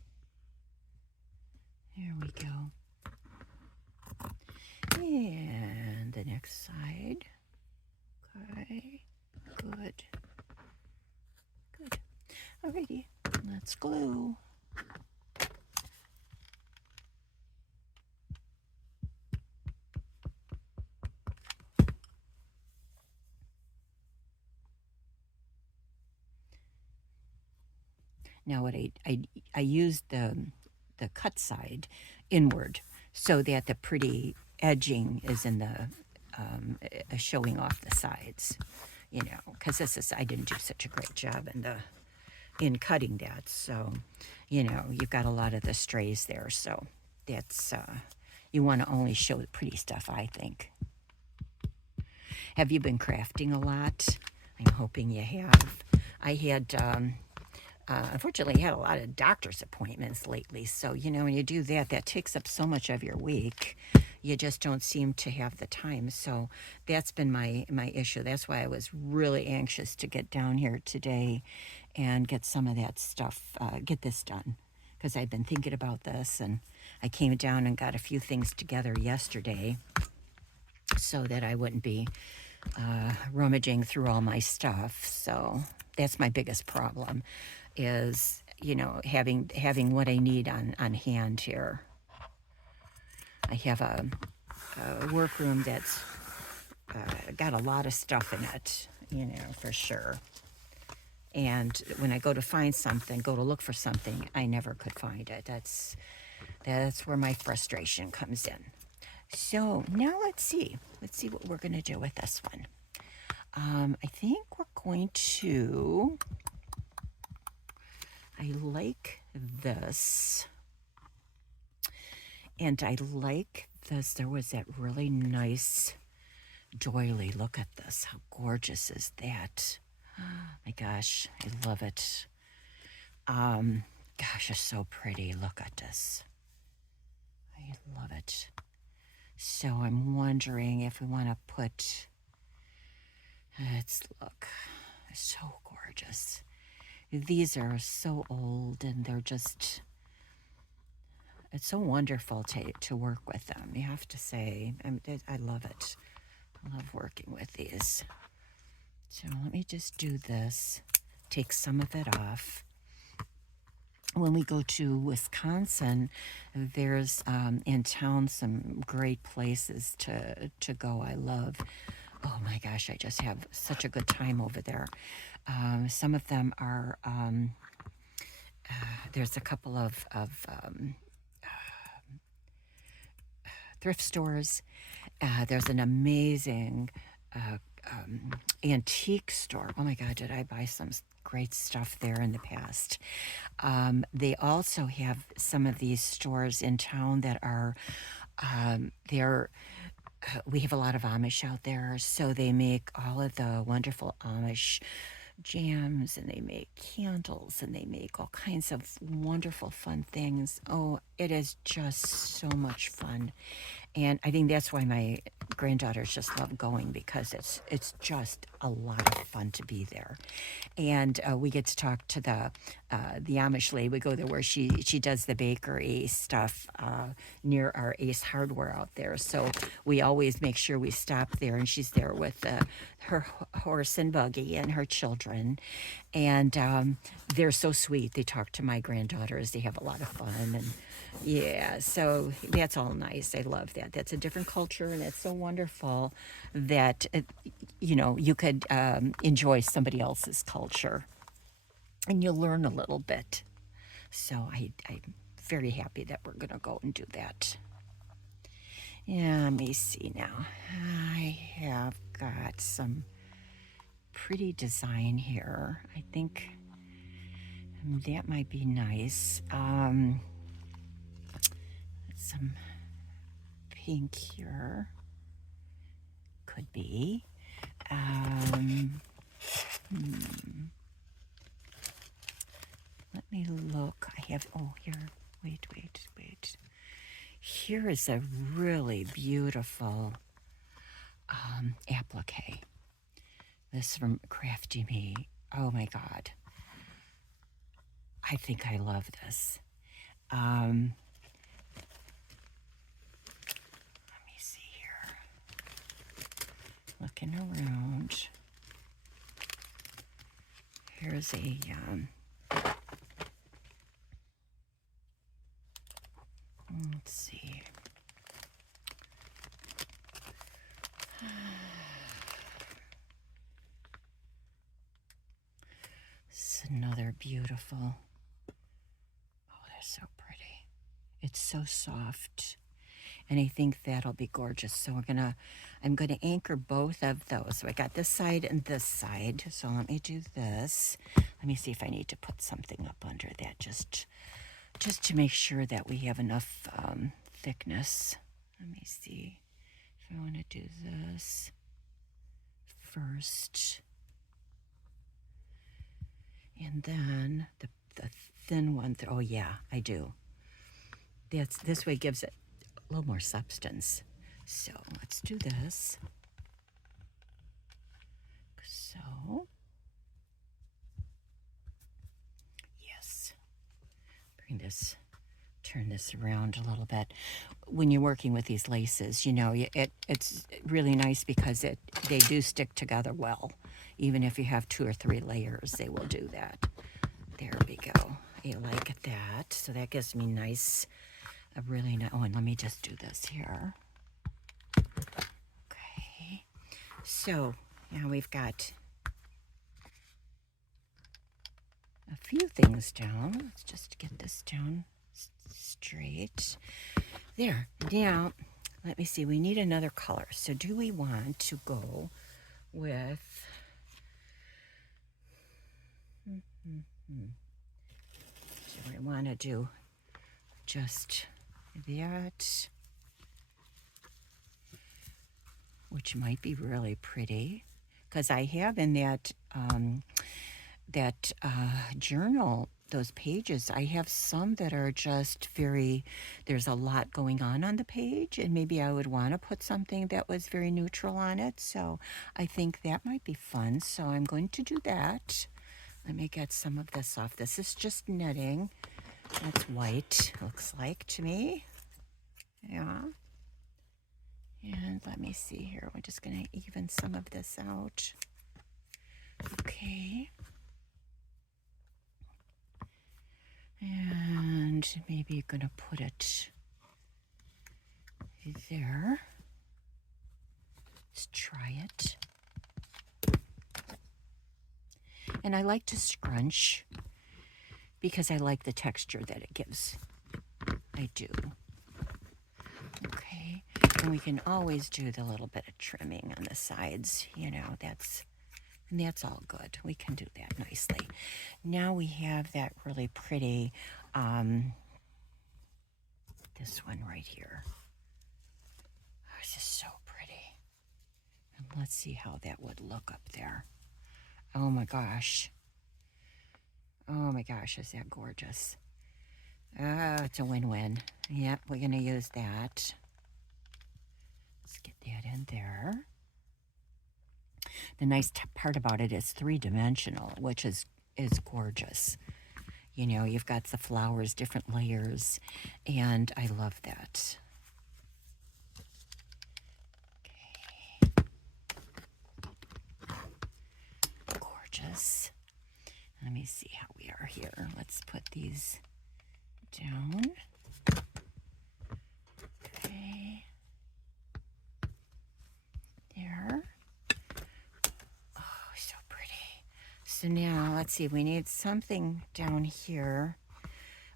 Here we go. And the next side. Okay, good. Good. Alrighty, let's glue. Now what I used the cut side inward so that the pretty edging is in the showing off the sides, you know, because this is, I didn't do such a great job in cutting that. So, you know, you've got a lot of the strays there. So that's, you want to only show the pretty stuff, I think. Have you been crafting a lot? I'm hoping you have. I had, unfortunately, I had a lot of doctor's appointments lately. So, you know, when you do that, that takes up so much of your week. You just don't seem to have the time. So that's been my issue. That's why I was really anxious to get down here today and get some of that stuff, get this done. Because I've been thinking about this, and I came down and got a few things together yesterday so that I wouldn't be rummaging through all my stuff. So that's my biggest problem, is, you know, having what I need on hand here. I have a workroom that's got a lot of stuff in it, you know, for sure. And when I go to find something, go to look for something, I never could find it. That's where my frustration comes in. So now let's see what we're going to do with this one. I think we're going to, I like this, and I like this. There was that really nice doily. Look at this. How gorgeous is that? My gosh, I love it. Gosh, it's so pretty. Look at this. I love it. So I'm wondering if we want to put, let's look, so gorgeous. These are so old and they're just, it's so wonderful to work with them. You have to say, I love it. I love working with these. So let me just do this, take some of it off. When we go to Wisconsin, there's in town some great places to go. I love, oh my gosh, I just have such a good time over there. Some of them are, there's a couple of thrift stores. There's an amazing antique store. Oh my God, did I buy some great stuff there in the past? They also have some of these stores in town that are, we have a lot of Amish out there, so they make all of the wonderful Amish jams and they make candles and they make all kinds of wonderful fun things. Oh, it is just so much fun. And I think that's why my granddaughters just love going, because it's just a lot of fun to be there. And we get to talk to the Amish lady. We go there where she does the bakery stuff near our Ace Hardware out there. So we always make sure we stop there, and she's there with her horse and buggy and her children. And they're so sweet. They talk to my granddaughters. They have a lot of fun. And yeah, so that's all nice. I love that. That's a different culture, and it's so wonderful that, you could enjoy somebody else's culture and you'll learn a little bit. So I'm very happy that we're going to go and do that. Yeah, let me see now. I have got some pretty design here. I think that might be nice. Some pink here could be. Let me look. I have, here, wait. Here is a really beautiful applique. This from Crafty Me. Oh my God. I think I love this. Let me see here. Looking around. Here's a let's see. This is another beautiful. Oh, that's so pretty. It's so soft. And I think that'll be gorgeous. So I'm gonna anchor both of those. So I got this side and this side. So let me do this. Let me see if I need to put something up under that, just to make sure that we have enough thickness. Let me see if I want to do this first. And then the thin one, oh yeah, I do. This way gives it a little more substance. So let's do this. So, yes. Turn this around a little bit. When you're working with these laces, it's really nice because they do stick together well. Even if you have 2 or 3 layers, they will do that. There we go. I like that. So that gives me a really nice, and let me just do this here. Okay. So now we've got a few things down. Let's just get this down straight. There. Now, let me see. We need another color. So do we want to go with... Do I want to do just that which might be really pretty, because I have in that journal, those pages, I have some that are just very, there's a lot going on the page, and maybe I would want to put something that was very neutral on it. So I think that might be fun. So I'm going to do that. Let me get some of this off. This is just knitting. That's white, looks like to me. Yeah. And let me see here. We're just going to even some of this out. Okay. And maybe you're going to put it there. Let's try it. And I like to scrunch because I like the texture that it gives. I do. Okay. And we can always do the little bit of trimming on the sides. You know, that's all good. We can do that nicely. Now we have that really pretty, this one right here. Oh, this is so pretty. And let's see how that would look up there. Oh my gosh. Oh my gosh, is that gorgeous? It's a win-win. Yep, we're going to use that. Let's get that in there. The nice part about it is three-dimensional, which is gorgeous. You know, you've got the flowers, different layers, and I love that. Okay. Gorgeous. Let me see how we are here. Let's put these down. Okay. There. So pretty. So now let's see, we need something down here,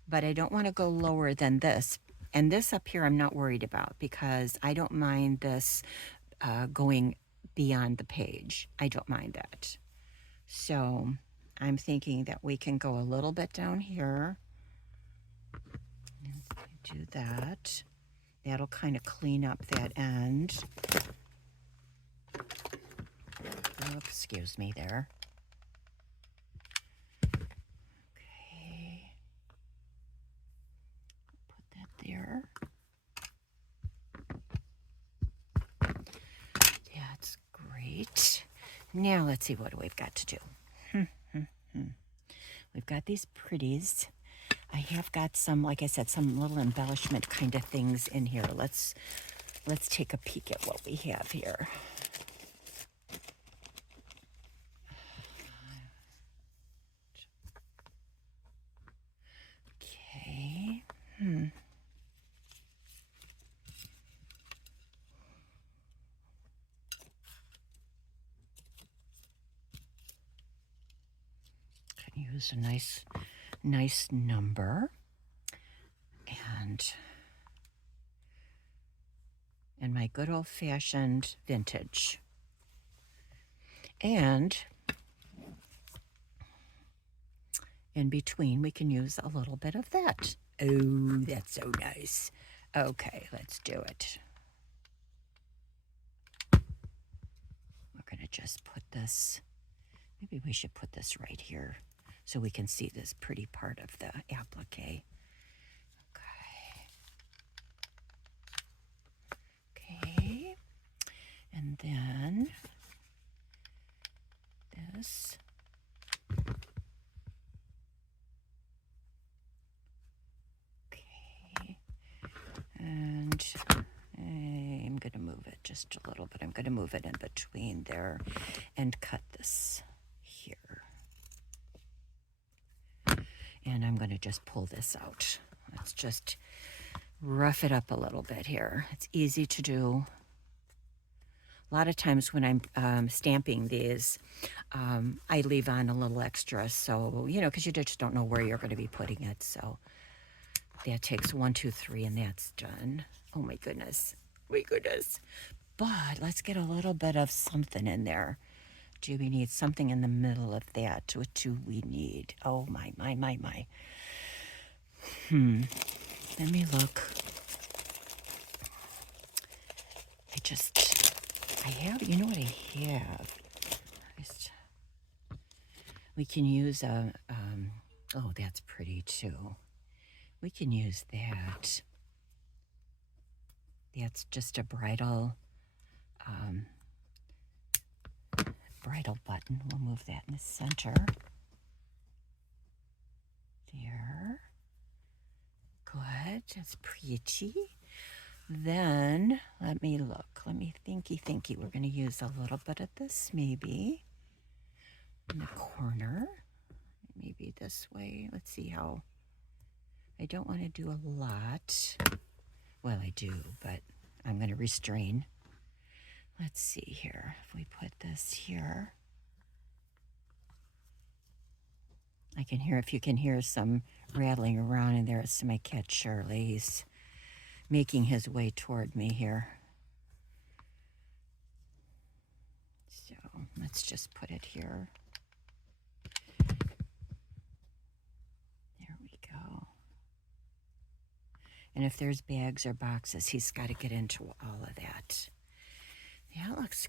but I don't want to go lower than this. And this up here I'm not worried about because I don't mind this going beyond the page. I don't mind that. So I'm thinking that we can go a little bit down here. Do that. That'll kind of clean up that end. Oh, excuse me there. Okay. Put that there. That's great. Now let's see, what we've got to do. We've got these pretties. I have got some, like I said, some little embellishment kind of things in here. Let's take a peek at what we have here. Okay. Can use a nice number, and my good old-fashioned vintage. And in between we can use a little bit of that. Oh, that's so nice. Okay, let's do it. We're going to just put this, maybe we should put this right here so we can see this pretty part of the applique. Okay. And then this. Okay. And I'm going to move it just a little bit. I'm going to move it in between there and cut this here. And I'm going to just pull this out. Let's just rough it up a little bit here. It's easy to do. A lot of times when I'm stamping these, I leave on a little extra. So, you know, because you just don't know where you're going to be putting it. So that takes 1, 2, 3, and that's done. Oh, my goodness. My goodness. But let's get a little bit of something in there. Do we need something in the middle of that? What do we need? Oh, my. Let me look. I you know what I have? We can use oh, that's pretty too. We can use that. That's just a bridal button. We'll move that in the center. There. Good. That's pretty. Then, let me look. Let me thinky. We're going to use a little bit of this maybe in the corner. Maybe this way. Let's see how. I don't want to do a lot. Well, I do, but I'm going to restrain. Let's see here. If we put this here. I can hear, if you can hear some rattling around in there, it's my cat Charlie. He's making his way toward me here. So let's just put it here. There we go. And if there's bags or boxes, he's got to get into all of that. Yeah, it looks,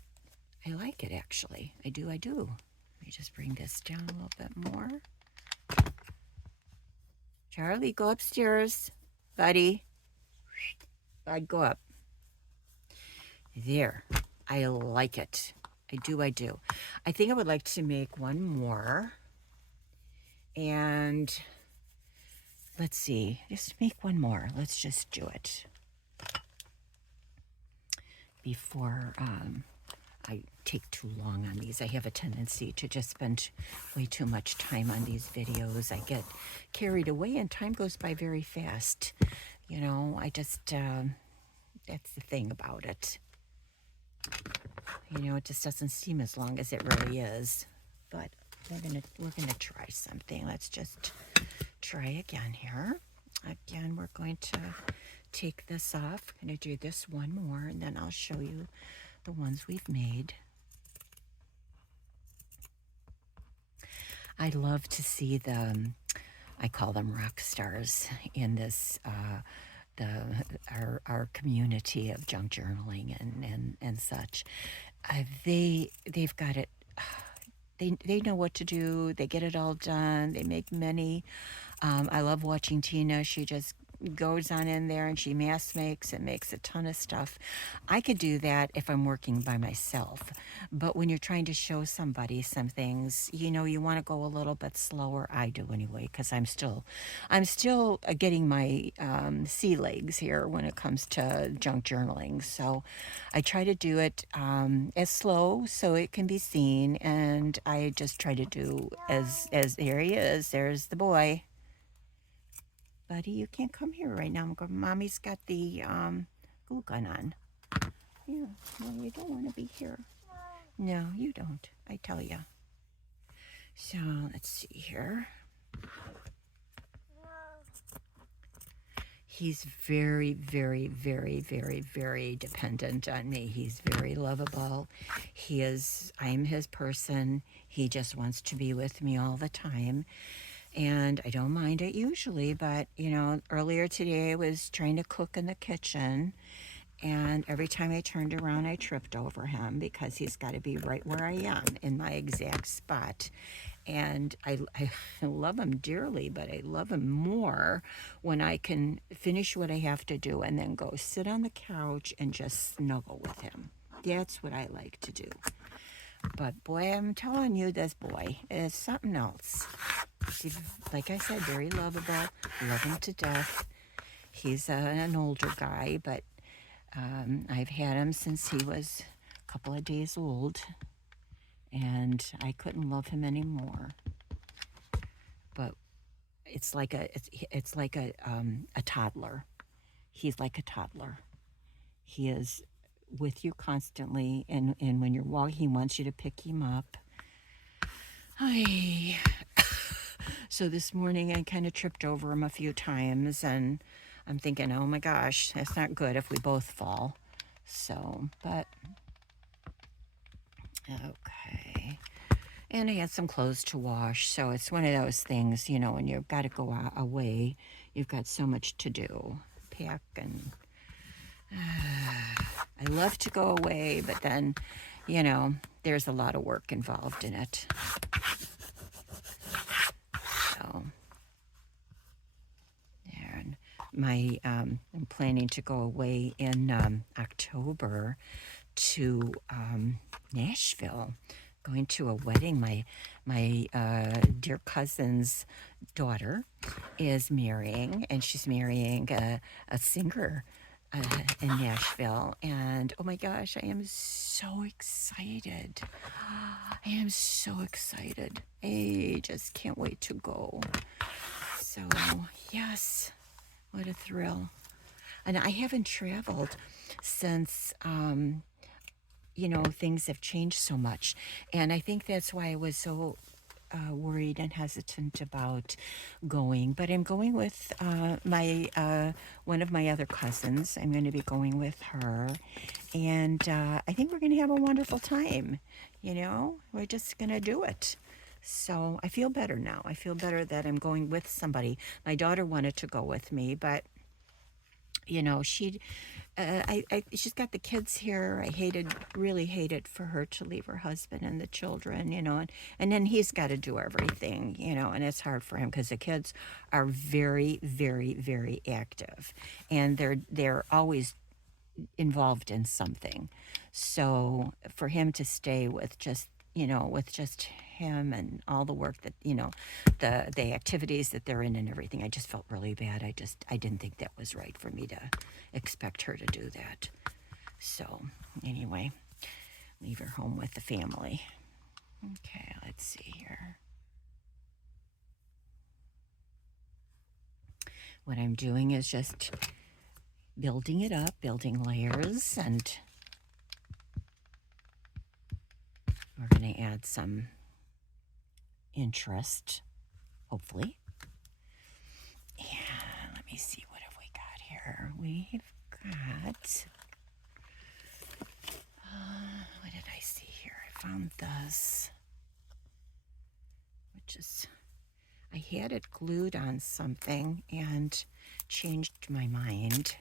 I like it actually. I do. Let me just bring this down a little bit more. Charlie, go upstairs, buddy. Bud, go up. There. I like it. I do. I think I would like to make one more. And let's see. Just make one more. Let's just do it. Before I take too long on these. I have a tendency to just spend way too much time on these videos. I get carried away and time goes by very fast. You know, I just, that's the thing about it. You know, it just doesn't seem as long as it really is. But we're gonna try something. Let's just try again here. Again, we're going to take this off. I'm going to do this one more, and then I'll show you the ones we've made. I love to see the, I call them rock stars in this, our community of junk journaling and such. They've got it. They know what to do. They get it all done. They make many. I love watching Tina. She just goes on in there and she mass makes and makes a ton of stuff. I could do that if I'm working by myself, but when you're trying to show somebody some things, you know, you want to go a little bit slower. I do anyway, because I'm still getting my sea legs here when it comes to junk journaling. So I try to do it as slow so it can be seen, and I just try to do as there he is. There's the boy. Buddy, you can't come here right now. Mommy's got the glue gun on. Yeah, no, you don't want to be here. No, you don't, I tell you. So, let's see here. He's very, very, very, very, very dependent on me. He's very lovable. I'm his person. He just wants to be with me all the time. And I don't mind it usually, but, you know, earlier today I was trying to cook in the kitchen, and every time I turned around, I tripped over him because he's got to be right where I am in my exact spot. And I love him dearly, but I love him more when I can finish what I have to do and then go sit on the couch and just snuggle with him. That's what I like to do. But boy, I'm telling you, this boy is something else. Like I said, very lovable. Love him to death. He's an older guy, but I've had him since he was a couple of days old, and I couldn't love him anymore. But it's like a toddler. He's like a toddler. He is with you constantly, and when you're walking, he wants you to pick him up. So this morning I kind of tripped over him a few times, and I'm thinking, oh my gosh, that's not good if we both fall. So, but okay. And I had some clothes to wash, so it's one of those things, you know, when you've got to go away, you've got so much to do. Pack and I love to go away, but then, you know, there's a lot of work involved in it. So, and I'm planning to go away in October to Nashville, going to a wedding. My dear cousin's daughter is marrying, and she's marrying a singer in Nashville. And oh my gosh, I am so excited. I am so excited. I just can't wait to go. So, yes, what a thrill. And I haven't traveled since, you know, things have changed so much. And I think that's why I was so worried and hesitant about going. But I'm going with my one of my other cousins. I'm going to be going with her. And I think we're going to have a wonderful time. You know, we're just going to do it. So I feel better now. I feel better that I'm going with somebody. My daughter wanted to go with me, but you know, she's got the kids here. I really hated for her to leave her husband and the children, you know, and then he's got to do everything, you know, and it's hard for him because the kids are very, very, very active, and they're always involved in something. So for him to stay with just, you know, with just him and all the work that, you know, the activities that they're in and everything, I just felt really bad. I didn't think that was right for me to expect her to do that. So anyway, leave her home with the family. Okay, let's see here. What I'm doing is just building it up, building layers, and we're going to add some interest, hopefully. And let me see, what have we got here? We've got, what did I see here? I found this, which is, I had it glued on something and changed my mind.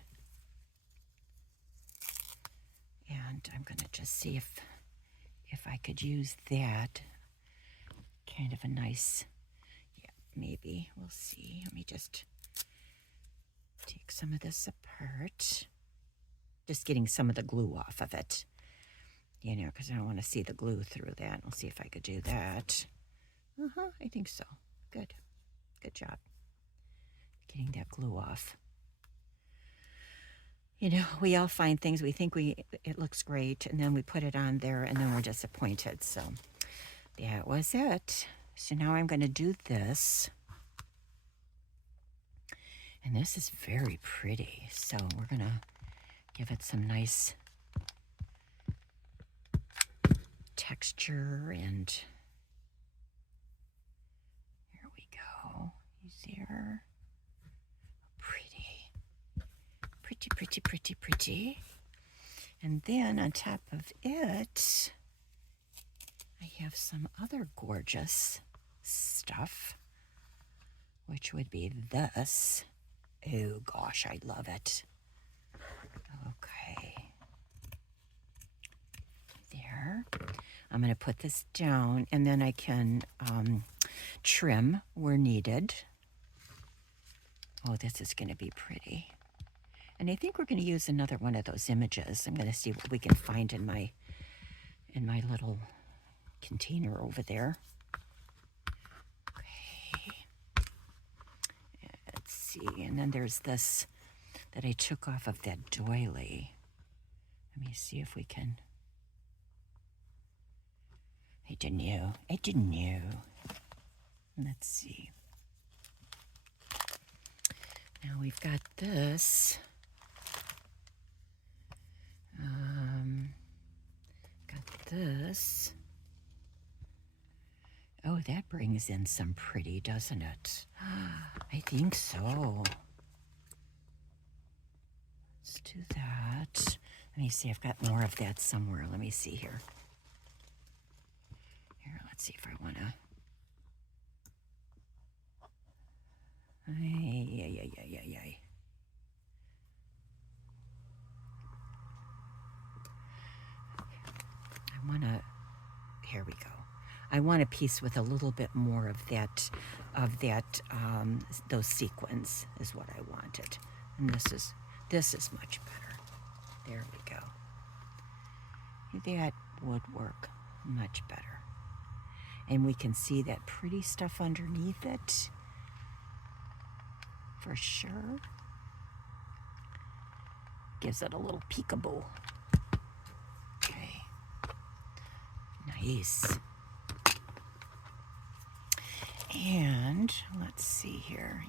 And I'm going to just see if I could use that. Kind of a nice, yeah, maybe. We'll see. Let me just take some of this apart. Just getting some of the glue off of it, you know, because I don't want to see the glue through that. I'll see if I could do that. I think so. Good job getting that glue off. You know, we all find things, we think it looks great, and then we put it on there and then we're disappointed. So that was it. So now I'm going to do this, and this is very pretty. So we're going to give it some nice texture, and here we go. You see her? Pretty. And then on top of it, I have some other gorgeous stuff, which would be this. Oh gosh, I love it. Okay. There. I'm going to put this down, and then I can trim where needed. Oh, this is going to be pretty. And I think we're going to use another one of those images. I'm going to see what we can find in my little container over there. Okay. Let's see. And then there's this that I took off of that doily. Let me see if we can. I didn't know. Let's see. Now we've got this. Got this. Oh, that brings in some pretty, doesn't it? I think so. Let's do that. Let me see, I've got more of that somewhere. Let me see here. Here, let's see if I want to. Ay. here we go. I want a piece with a little bit more of that, those sequins is what I wanted. And this is much better. There we go. That would work much better. And we can see that pretty stuff underneath it for sure. Gives it a little peekaboo. Okay. Nice. And let's see here.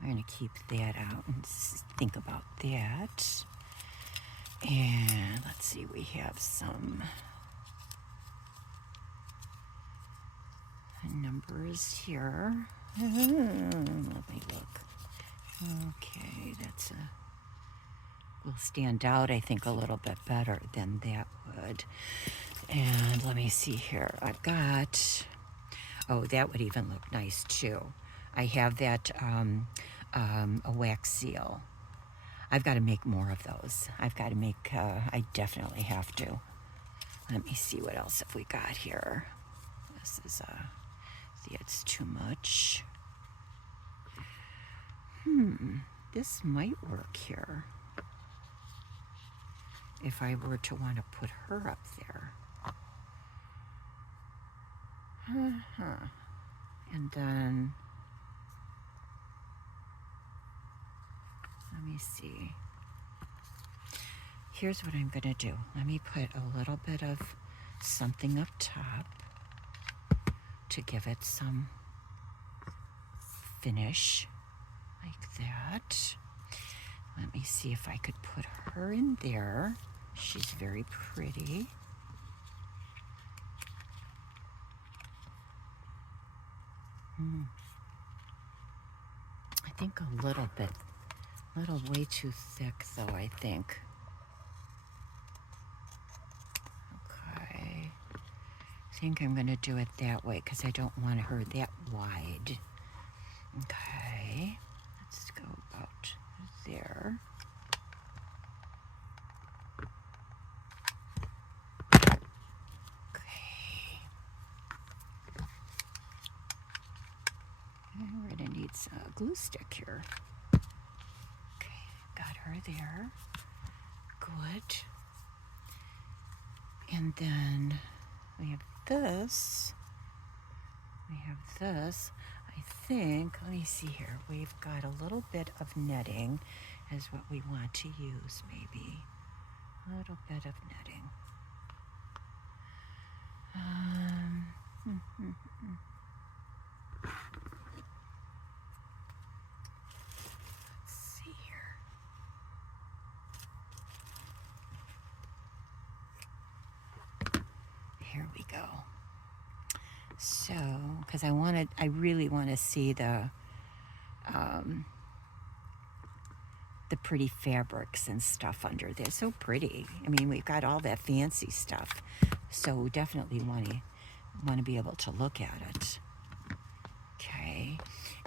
I'm going to keep that out and think about that. And let's see, we have some numbers here. Let me look. Okay, will stand out, I think, a little bit better than that would. And let me see here. I've got, that would even look nice too. I have that a wax seal. I've got to make more of those. I've got to make, I definitely have to. Let me see what else have we got here. This is, see, it's too much. This might work here. If I were to want to put her up there. And then, let me see. Here's what I'm going to do. Let me put a little bit of something up top to give it some finish, like that. Let me see if I could put her in there. She's very pretty. I think a little way too thick though, I think. Okay. I think I'm going to do it that way because I don't want her that wide. Okay. Let's go about there. Okay. We're going to need a glue stick here. Okay, got her there. Good. And then we have this. I think, let me see here. We've got a little bit of netting is what we want to use, maybe. A little bit of netting. Let's see here. Here we go. So, because I really want to see the pretty fabrics and stuff under there. So pretty. I mean, we've got all that fancy stuff. So we definitely want to be able to look at it. Okay.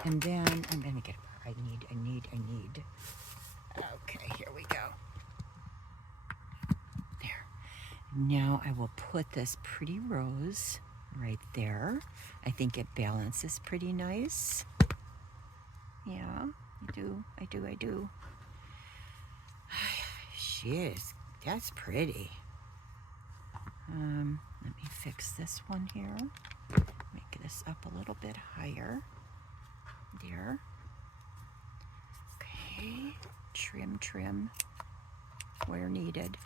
And then I'm going to get, I need. Okay, here we go. There. Now I will put this pretty rose right there. I think it balances pretty nice. Yeah, I do. Jeez, that's pretty. Let me fix this one here. Make this up a little bit higher. There. Okay, trim where needed.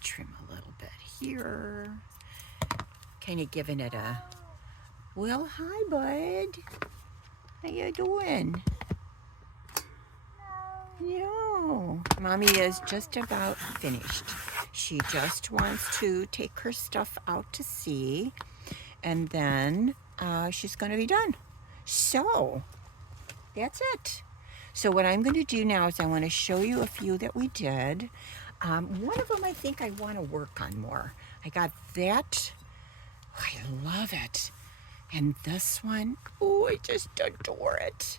Trim a little bit here. Kind of giving it a, well, hi, bud. How you doing? No. Mommy is just about finished. She just wants to take her stuff out to sea, and then she's going to be done. So, that's it. So what I'm going to do now is I want to show you a few that we did. One of them I think I want to work on more. I got that. I love it. And this one, oh, I just adore it.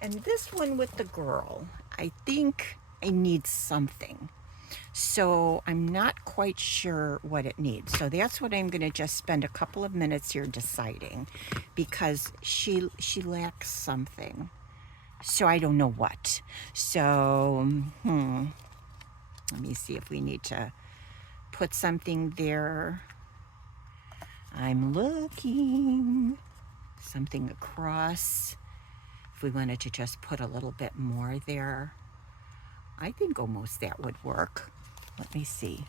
And this one with the girl, I think I need something. So I'm not quite sure what it needs. So that's what I'm going to just spend a couple of minutes here deciding, because she lacks something. So I don't know what. So let me see if we need to put something there. I'm looking. Something across. If we wanted to just put a little bit more there, I think almost that would work. Let me see.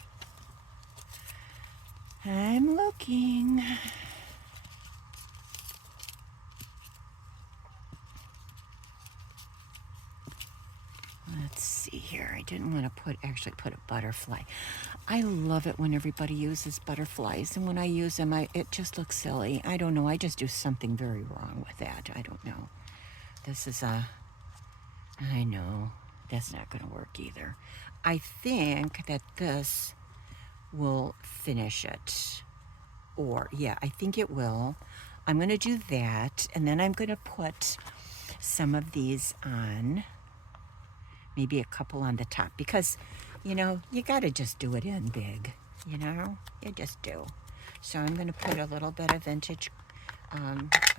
I'm looking. Let's see here. I didn't want to actually put a butterfly. I love it when everybody uses butterflies, and when I use them, it just looks silly. I don't know. I just do something very wrong with that. I don't know. This is I know. That's not going to work either. I think that this will finish it. Or, yeah, I think it will. I'm going to do that, and then I'm going to put some of these on, maybe a couple on the top, because, you got to just do it in big, you just do. So I'm going to put a little bit of vintage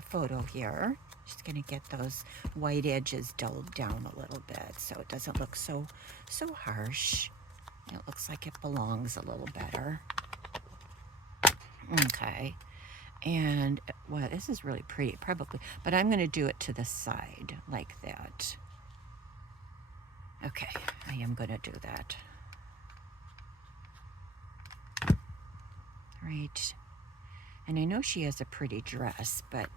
photo here. Just going to get those white edges dulled down a little bit so it doesn't look so harsh. It looks like it belongs a little better. Okay. And, well, this is really pretty, probably, but I'm going to do it to the side like that. Okay, I am going to do that. Right. And I know she has a pretty dress, but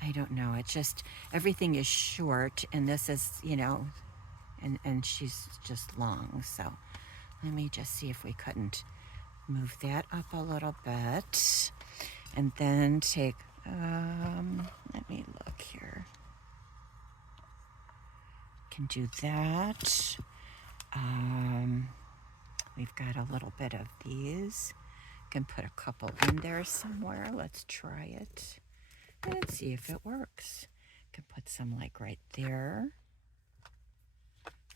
I don't know. It's just, everything is short, and this is, and she's just long. So let me just see if we couldn't move that up a little bit. And then take, let me look here. Can do that. We've got a little bit of these. Can put a couple in there somewhere. Let's try it. Let's see if it works. Can put some like right there.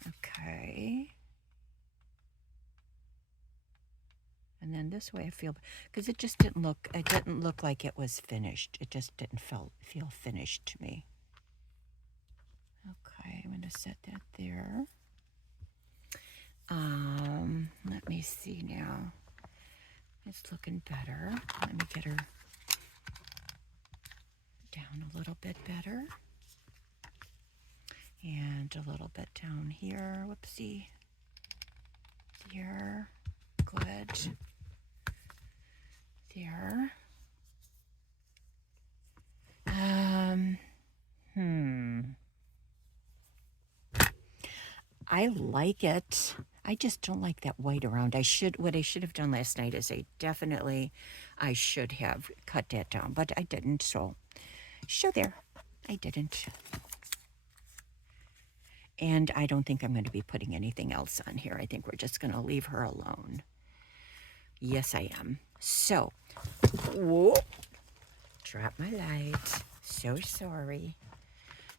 Okay. And then this way I feel, because it didn't look like it was finished. It just didn't feel finished to me. Okay, I'm going to set that there. Let me see now. It's looking better. Let me get her down a little bit better. And a little bit down here. Whoopsie. There. Good. There. I like it. I just don't like that white around. What I should have done last night is I should have cut that down, but I didn't, so there. I didn't. And I don't think I'm going to be putting anything else on here. I think we're just going to leave her alone. Yes, I am. So, whoop, drop my light. So sorry.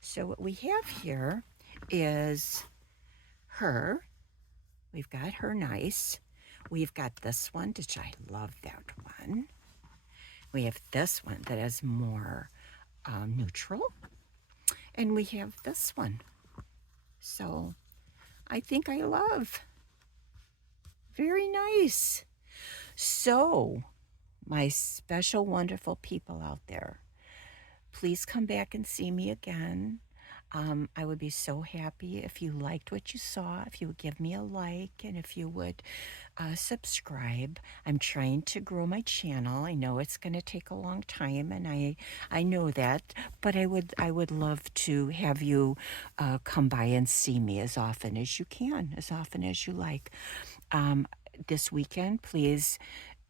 So what we have here is her. We've got her nice. We've got this one, which I love that one. We have this one that is more neutral. And we have this one. So I think I love. Very nice. So, my special, wonderful people out there, please come back and see me again. I would be so happy if you liked what you saw, if you would give me a like, and if you would subscribe. I'm trying to grow my channel. I know it's going to take a long time, and I know that, but I would love to have you come by and see me as often as you can, as often as you like. This weekend, please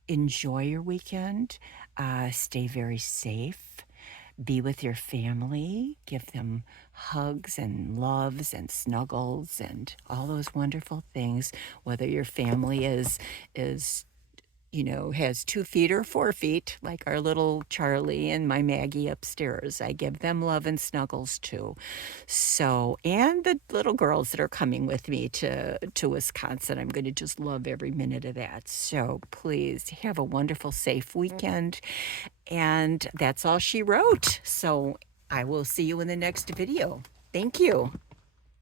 enjoy your weekend. Stay very safe. Be with your family, give them hugs and loves and snuggles and all those wonderful things, whether your family is you know, has 2 feet or 4 feet, like our little Charlie and my Maggie upstairs. I give them love and snuggles too. So, and the little girls that are coming with me to Wisconsin, I'm going to just love every minute of that. So, please have a wonderful, safe weekend. And that's all she wrote. So, I will see you in the next video. Thank you.